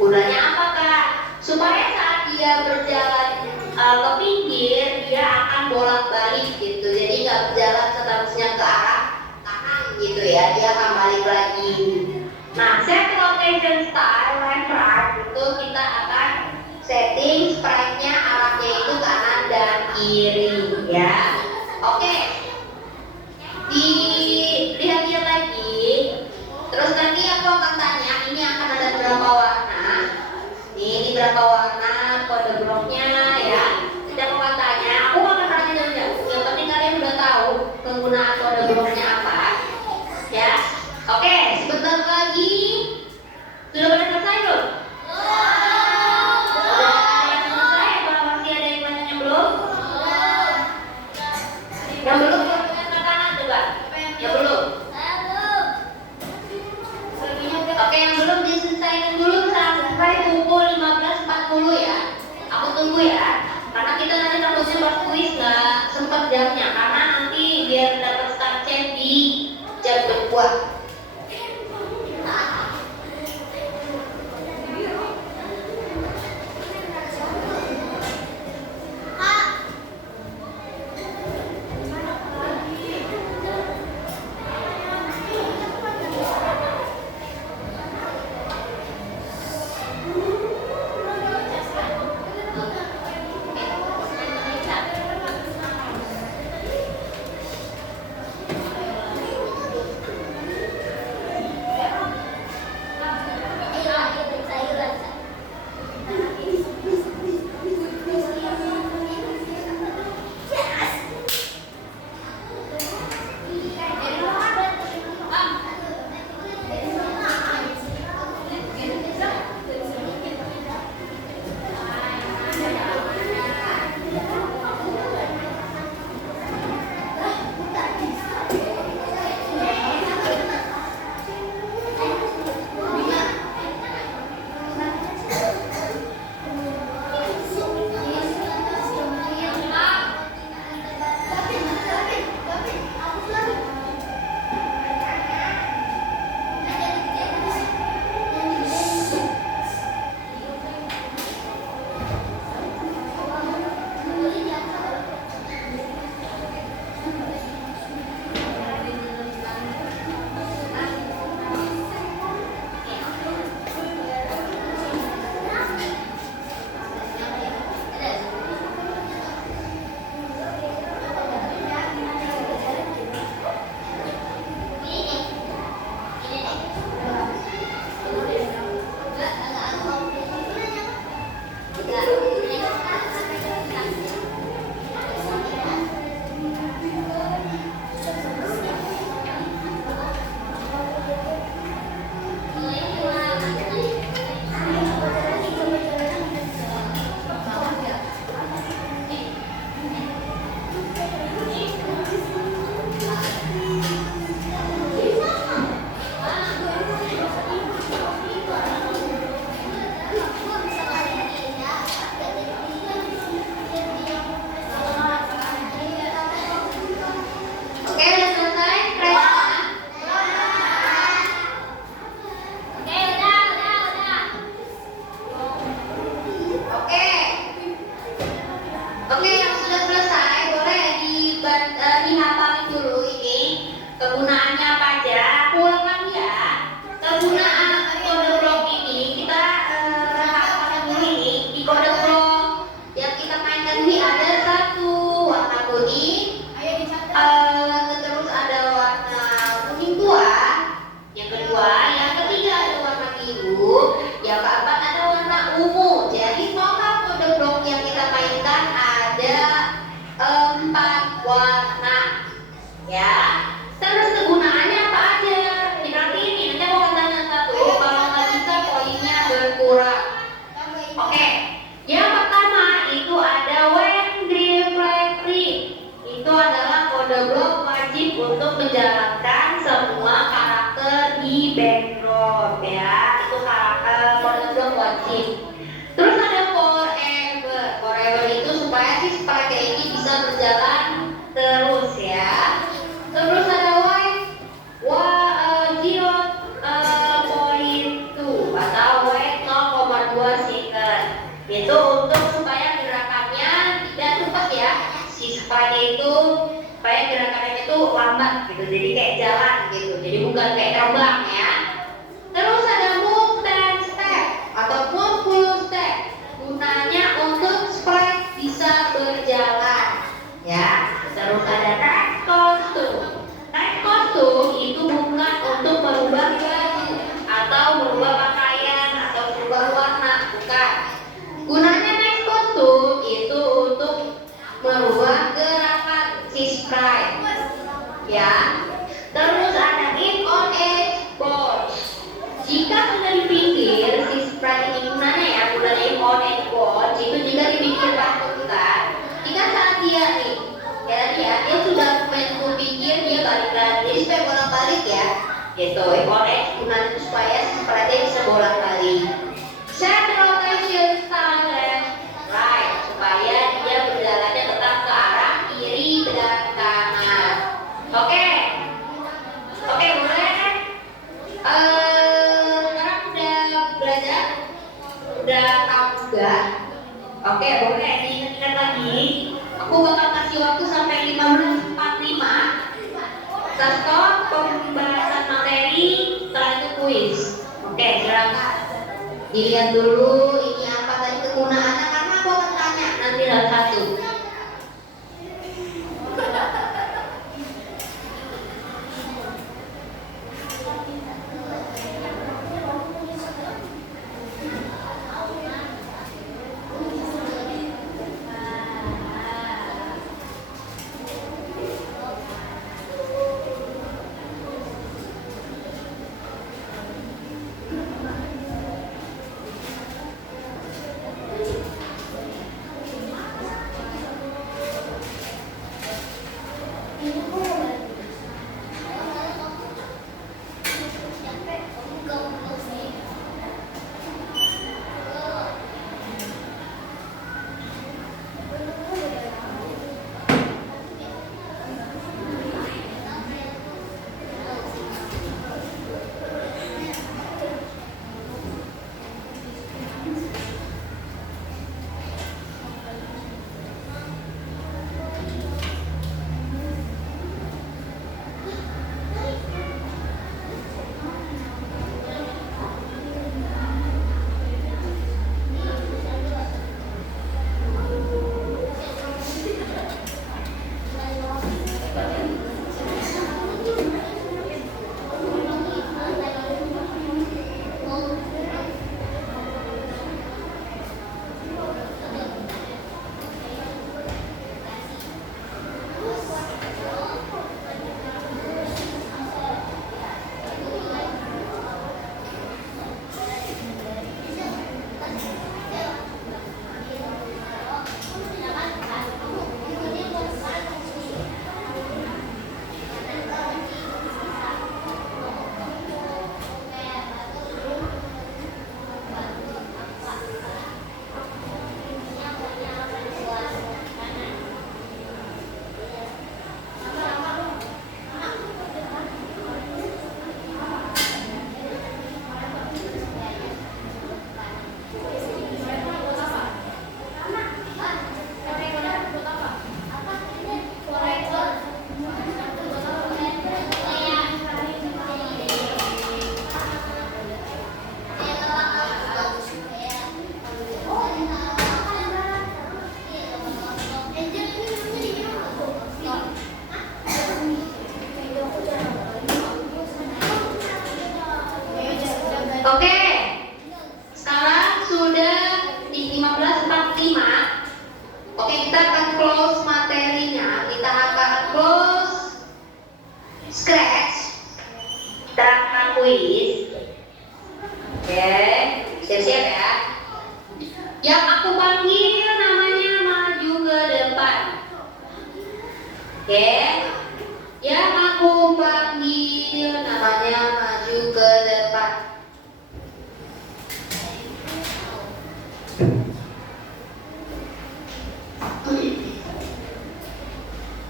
Gunanya apa, Kak? Supaya saat dia berjalan ke pinggir, dia akan bolak-balik gitu. Jadi nggak berjalan seterusnya ke arah kanan gitu ya, dia akan balik lagi. Nah, set rotation style left right itu kita akan setting sprite-nya arahnya itu kanan dan kiri, ya. Oke, dilihat-lihat lagi. Terus nanti aku akan tanya, ini akan ada berapa warna. Ini berapa warna kode bloknya, ya. Kita akan tanya, aku akan tanya jauh-jauh. Yang penting kalian udah tahu penggunaan kode bloknya apa, ya. Oke, sebentar lagi. Sudah pada selesai belum? Sudah ada yang selesai? Apa masih ada yang banyak yang belum? Yang belum, angkat tangan coba. Yang belum? Oke, yang belum diselesaikan dulu sampai pukul 15.40 ya. Aku tunggu ya. Karena kita nanti takutnya pas kuis nggak sempat jamnya. Karena nanti biar dapat start chat di jam 2. Kegunaannya apa aja? Aku ulang lagi ya. Kegunaan kode blok ini kita hafalkan dulu ini. Di kode blok yang kita mainkan ini ada satu warna kuning, terus ada warna kuning tua, yang kedua, yang ketiga ada warna biru, yang keempat ada warna ungu. Jadi total kode blok yang kita mainkan ada 4 warna, ya. Terus kegunaannya apa aja? Berarti ini nanti aku akan tanya satu. Kalau nggak bisa poinnya berkurang. Oke. Yang pertama itu ada when green flag ring. Itu adalah kode blok wajib untuk menjalankan semua karakter di background, ya. Itu karakter kode blok wajib. Terus ada forever. Forever itu supaya si sprite ini bisa berjalan terus, ya. Terus ada point2 atau wait 0,2 second. Itu untuk supaya gerakannya tidak cepat, ya. Si sprite itu supaya gerakannya itu lambat gitu. Jadi kayak jalan gitu. Jadi bukan kayak terbang, ya. Terus ada move 10 step ataupun full step. Gunanya untuk sprite bisa berjalan, ya. Terus ada next costume. Next costume itu bukan untuk merubah baju atau merubah pakaian atau merubah warna, bukan. Gunanya next costume itu untuk merubah gerakan si sprite, ya. Terus ada in on edge board. Jika sudah di pinggir si sprite ini gunanya, ya, gunanya in on edge board itu jika di pinggir batu kan. Jika saat dia nih, ya, dia sudah main full pinggir, dia balik lagi. Jadi supaya bolak-balik, ya. Gitu. Connect gunanya supaya si sprite bisa bolak-balik. Set rotation start left right supaya dia berjalannya tetap ke arah kiri dan kanan. Oke. Oke, boleh? Sekarang udah belajar? Udah tahu juga? Oke, boleh diingat lagi. Aku bakal kasih waktu sampai 15.45. Kita stop pembahasan materi, setelah itu kuis. Oke, silakan. Dilihat dulu ini apa tadi kegunaannya, karena aku akan tanya nanti satu. Oke. Yang aku panggil namanya maju ke depan.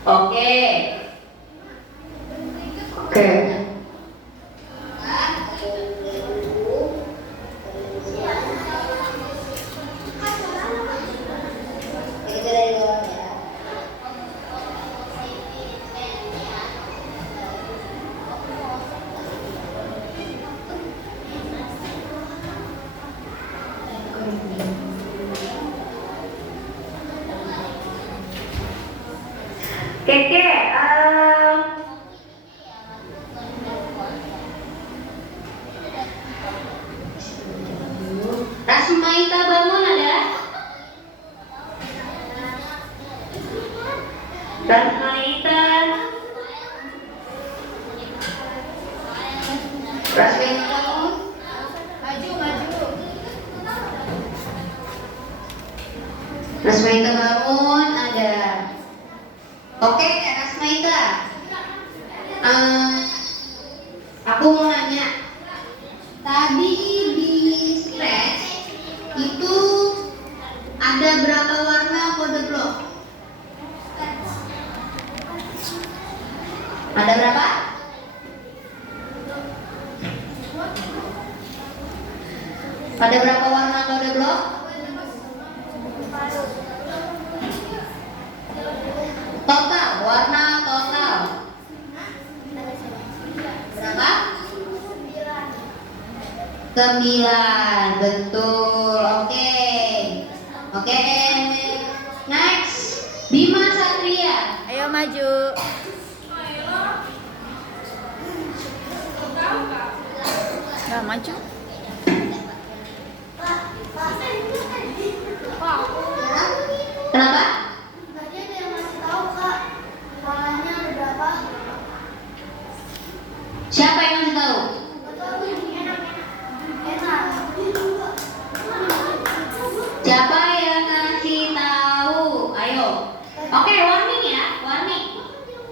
Oke. Oke. Keke, Rasmaita bangun ada? Rasmaita. Rasmaita bangun. Rasmaita bangun ada. Oke, Rasmaita. Aku mau nanya. Tadi di scratch itu ada berapa warna kode blok? Ada berapa? Ada berapa warna kode blok? Total, warna total. Berapa? 9, betul. Oke. Oke. Next, Bima Satria. Ayo maju. Nggak maju. Kenapa? Tadi ada yang ngasih tahu Kak, warnanya ada berapa? Siapa yang ngasih tahu? Enak. Siapa yang ngasih tahu? Ayo. Oke, warning ya, warning.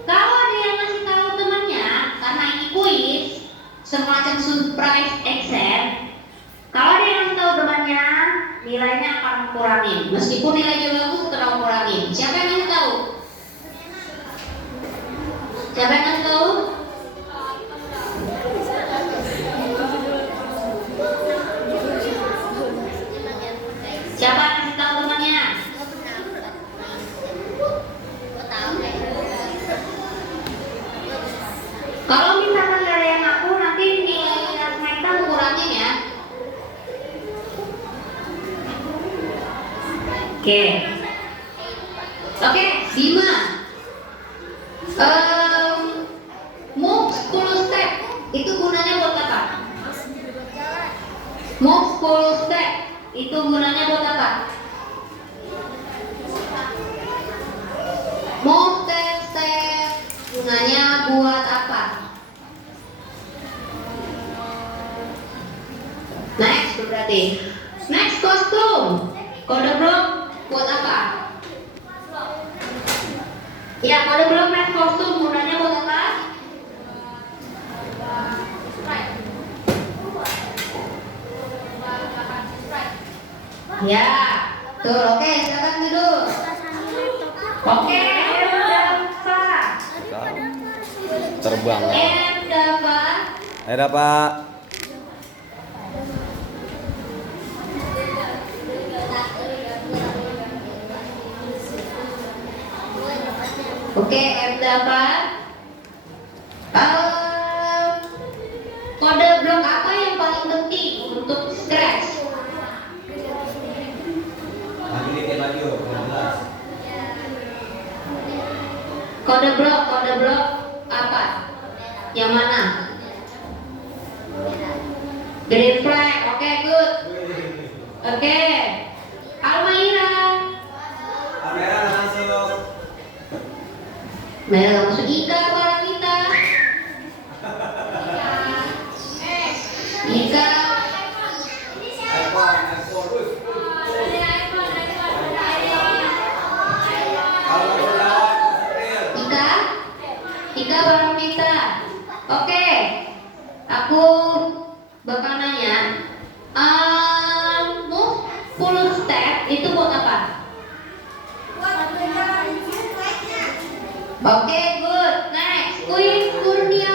Kalau ada yang ngasih tahu temannya, karena ini kuis, semacam surprise exam. Kalau ada yang ngasih tahu temannya, nilainya akan kurangin. Meskipun nilainya bagus, tetap kurangin. Siapa yang ngasih tahu? Siapa yang ngasih tahu? Siapa yang ngasih tahu temannya? Kalau misalkan gak ada yang ngaku, nanti nilai Rasmaita kurangin ya. Oke. Oke, Bima. Move 10 step itu gunanya buat apa? Move 10 step itu gunanya buat apa? Move 10 step gunanya buat apa? Next berarti. Next, kostum. Kode blok buat apa? Ya, kode blok next kostum gunanya buat apa? Ya, tuh, oke, silakan duduk. Oke, Dava. Terbang. Dava. Ayo Pak. Oke, Dava. Kode blok apa yang paling penting untuk scratch? Lagi dikit lagi yuk, jelas. Kode blok apa? Yang mana? Green flag, oke, good. Oke, Almaira. Kamera langsung. Merah masuk Ika, para kita. Ika. iPhone, Ika. Ika Paramita. Oke. Aku bakal nanya. Move full step itu buat apa? Oke, good. Next, Queen Kurnia.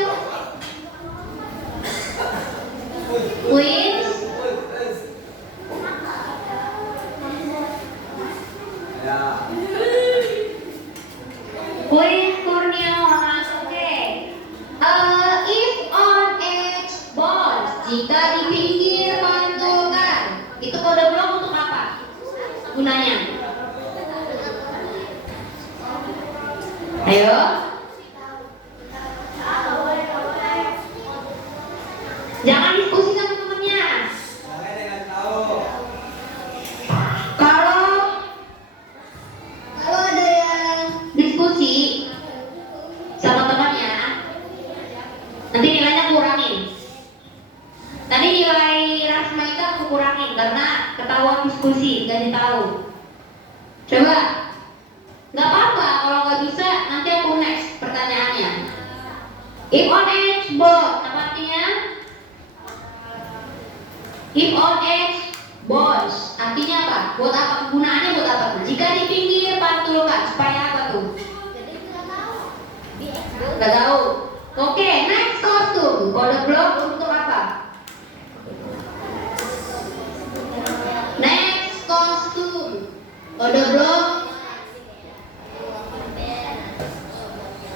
Queens. Ya. Queen Kurniawan. Oke. If on X balls, jika di pinggir pantulkan, itu kode blok untuk apa? Gunanya? Ayo. Jangan diskusi sama temennya. Makanya dengan tahu. Kalau ada yang diskusi sama temannya, nanti nilainya kurangin. Tadi nilai Rasma itu aku kurangin karena ketahuan diskusi, gak ditahu. Coba, nggak apa-apa kalau nggak bisa, nanti aku next pertanyaannya. If on edge board, apa artinya? If on edge boards, artinya apa? Buat apa? Kegunaannya buat apa? Jika di pinggir pantulkan, supaya apa tuh? Gak tahu. Oke, next kostum. Kode blok untuk apa? Next kostum. Kode blok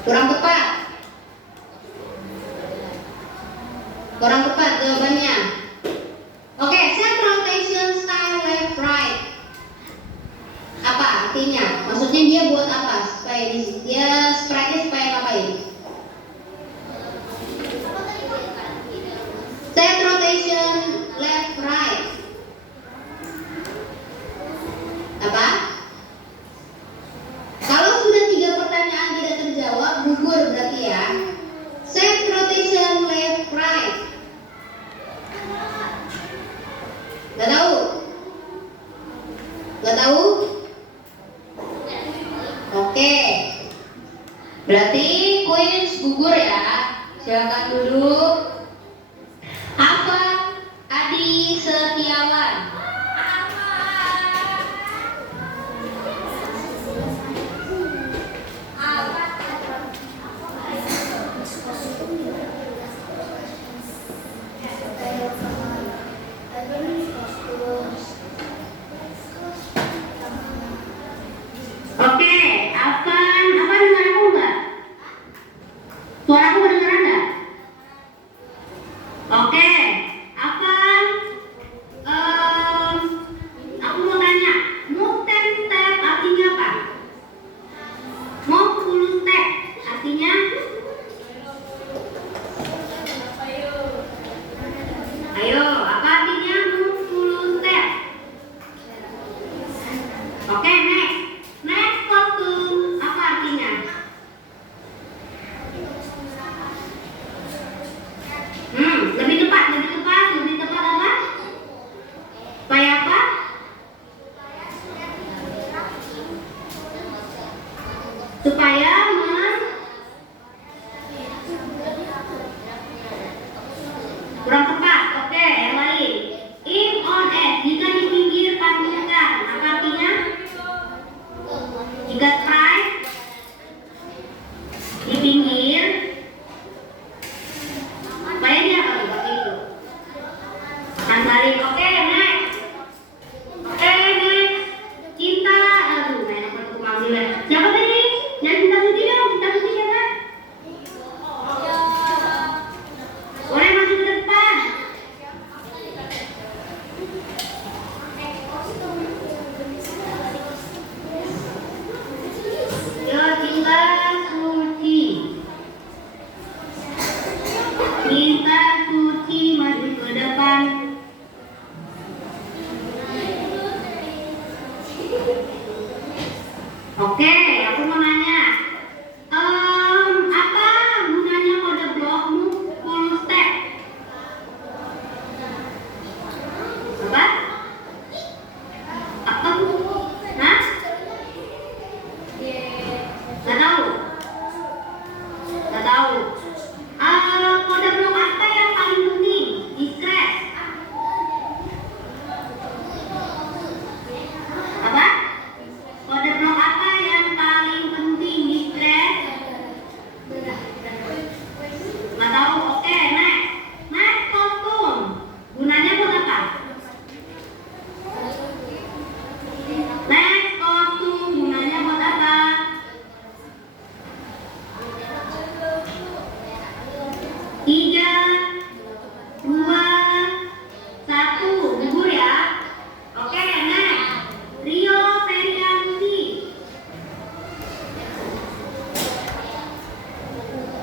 kurang tepat. Kurang tepat jawabannya. Oke, set rotation style left right. Apa artinya? Maksudnya dia buat apa? Supaya dia sprite-nya supaya ngapain? Set rotation left right. Apa? Kalau sudah 3 pertanyaan tidak terjawab, gugur berarti ya. Set rotation left right. Gak tahu? Gak tahu? Oke. Berarti Queens gugur ya. Silakan duduk. Apa? Adi Setiawan. Oke, apa dengar aku enggak? Suara aku kedengaran enggak?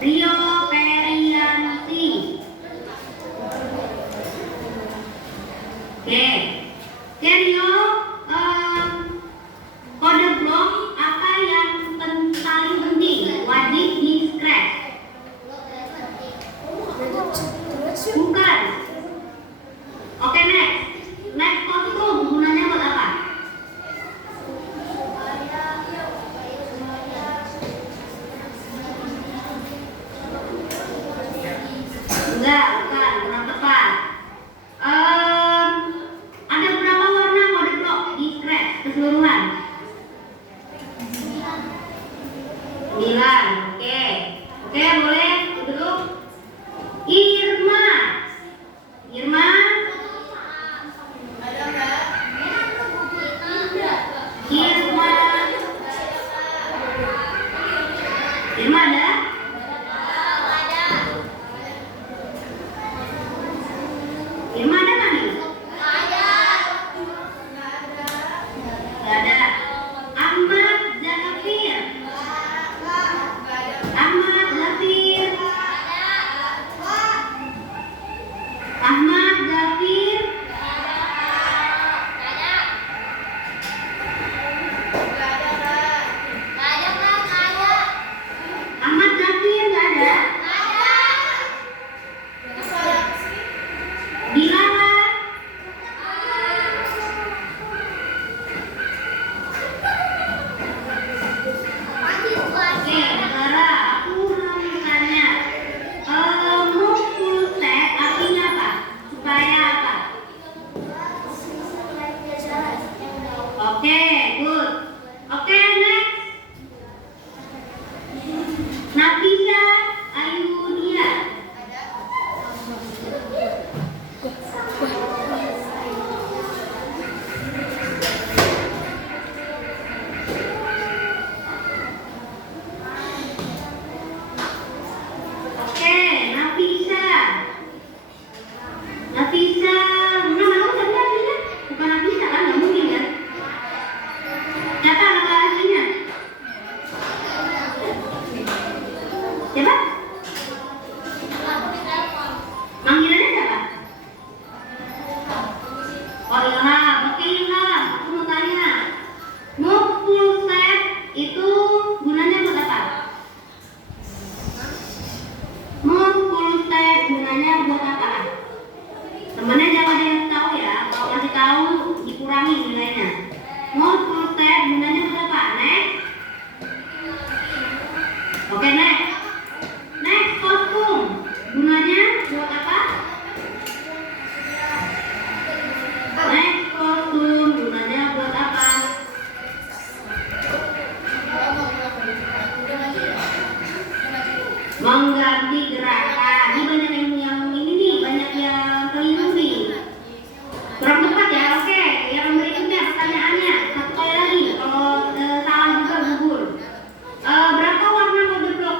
Rio Perianti. Oke, Rio, kode blok apa yang paling penting wajib di-scratch? Bukan. Oke, next kostum gunanya buat apa? Enggak, bukan, kurang tepat. Ada berapa warna kode blok di scratch keseluruhan? 9. Oke. Oke, boleh duduk. Irma. Irma. Irma. Irma ada? Irma ada nggak nih? Nggak ada. Ahmad Zafir. Ahmad Zafir. Ahmad Zafir. Ahmad Zafir nggak ada. Dilara. Oke, Dilara, aku mau tanya. Move full set artinya apa? Supaya apa? Oke, good. Oke, next. Nafisa Ayunia. Oke, Nafisa. Nafisa, nama kamu siapa aslinya? Bukan Nafisa kan? Nggak mungkin kan? Siapa nama aslinya? Siapa? Panggilannya siapa? Oh, Ilham. Oke, Ilham, aku mau tanya. Move full set itu gunanya buat apa? Move full set gunanya buat apa? Temennya jangan ada yang tahu ya. Kalau kasih tahu dikurangi nilainya. Move full set gunanya buat apa? Next. Oke, next. Next kostum gunanya buat apa? Next kostum gunanya buat apa? Mengganti gerakan. Ini banyak yang ini nih, banyak yang keliru nih. Kurang tepat ya. Oke, yang berikutnya pertanyaannya satu kali lagi. Kalau salah juga gugur. Berapa warna kode blok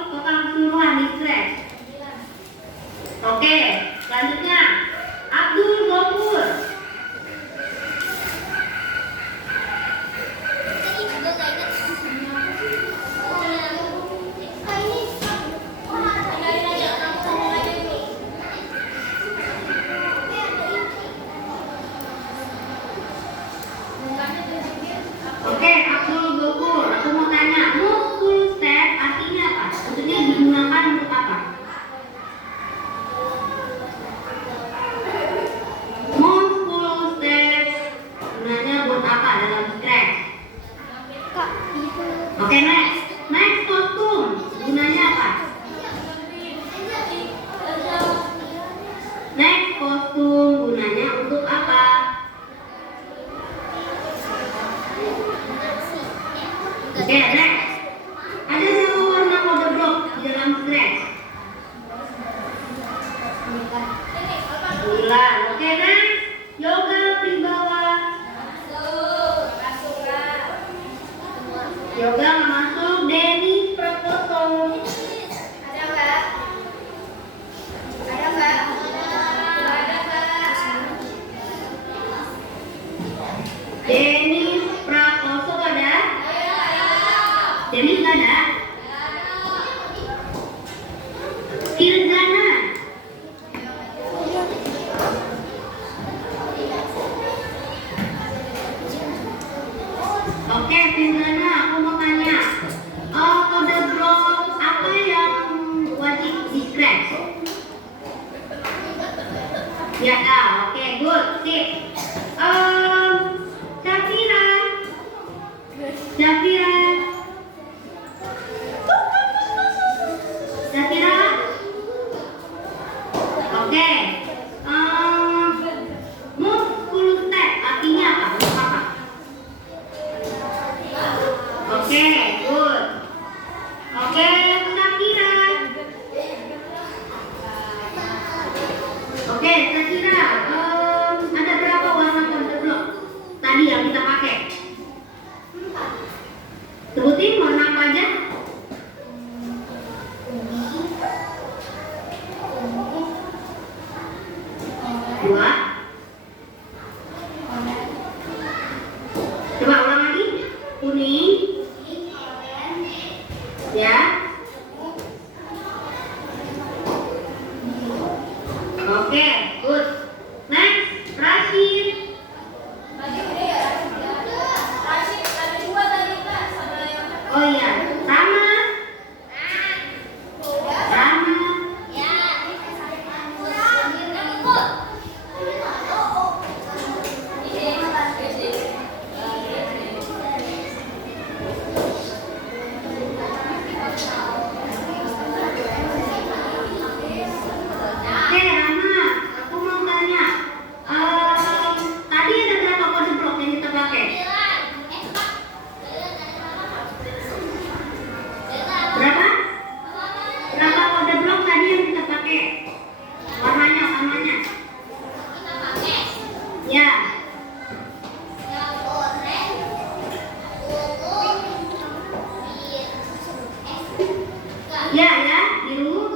Ya, ya, biru.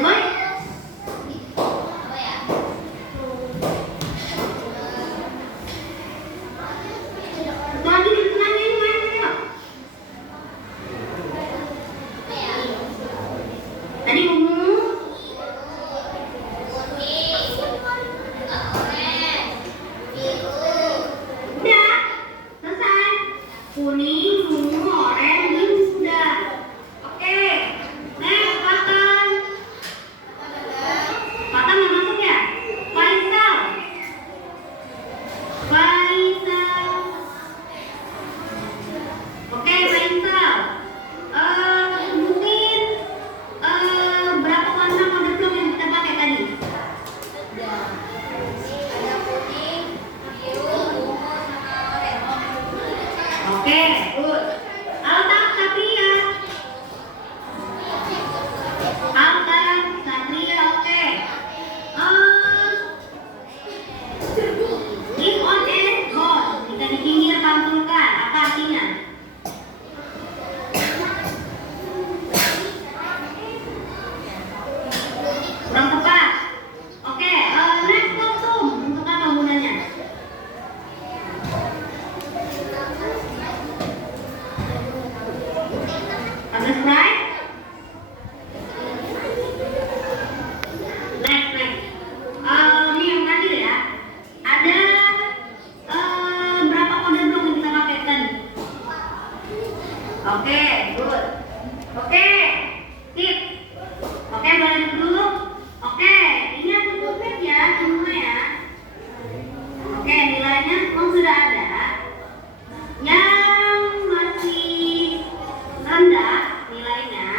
Boy. Lagi di tengahnya ini main yuk. Tadi ungu. Udah, selesai. Kuning, ungu, oranye, biru sudah. Oke, next Patan. Patan mau masuk ya? Faisal. Faisal. Oke, Faisal. Mungkin berapa warna kode blok yang kita pakai tadi? Ada kuning, biru, ungu, sama oranye. Oke, good. Alta Satria. Alta Satria, oke. If on end, God. Jika di pinggir pantulkan, apa artinya? Kurang tepat. Oke, next kostum. Untuk apa gunanya? Ada Sprite? Next. Ini yang terakhir ya. Ada berapa kode blok yang kita pakai tadi? Oke, good. Oke, sip. Oke, boleh dulu. Oke, ini aku tutup ya semua ya. Oke, nilainya semua sudah ada. Yang masih rendah nilainya,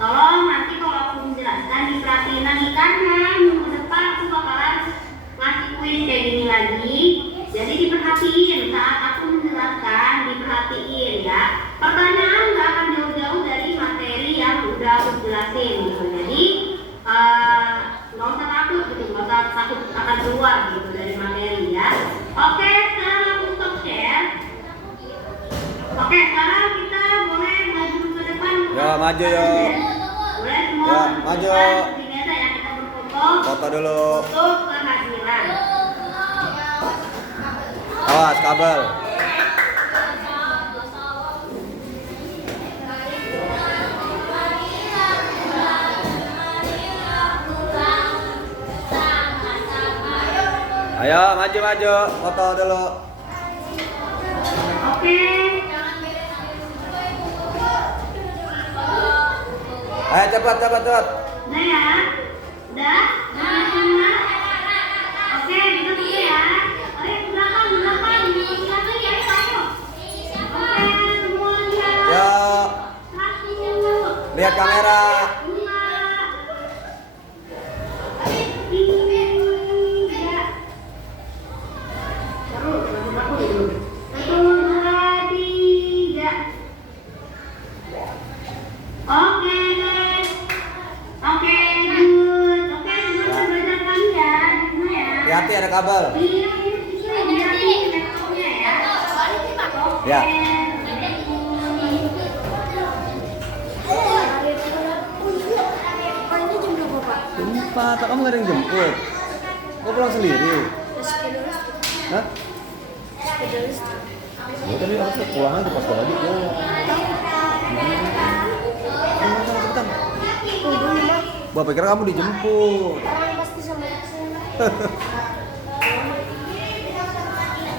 tolong nanti kalau aku menjelaskan diperhatiin lagi karena minggu depan aku bakalan ngasih kuis kayak gini lagi. Jadi diperhatiin saat aku menjelaskan, diperhatiin ya. Pertanyaan nggak akan jauh-jauh dari materi yang udah aku jelasin gitu. Jadi nggak usah takut gitu, nggak usah takut akan keluar gitu dari materi ya. Oke, sekarang aku stop share. Oke, sekarang kita boleh maju ke depan. Ya, maju yuk. Boleh semua. Ya, maju. Seperti biasa ya, kita berfoto. Foto dulu. Untuk kehadiran. Awas kabel. Ayo maju, foto dulu. Oke. Ayo cepat. Udah ya? Udah? Udah? Oke, kita dulu ya. Ayo, belakang. Ini lagi ya, ayo. Oke, semuanya. Yuk, Satu. lihat kamera. Dua. Tiga. Terus, aku dulu. 1, 2, 3. Oke, guys. Oke, good. Oke, semua belajar kali ya. Semua ya. Hati-hati ada kabel. Hati-hati laptopnya ya. Ya. Jumpa, tak kamu gak ada yang jemput. Kau pulang sendiri. Hah? Ya tadi harusnya pulang aja pas tadi pulang. Cepetan. Gua pikir kamu dijemput. Orang pasti sama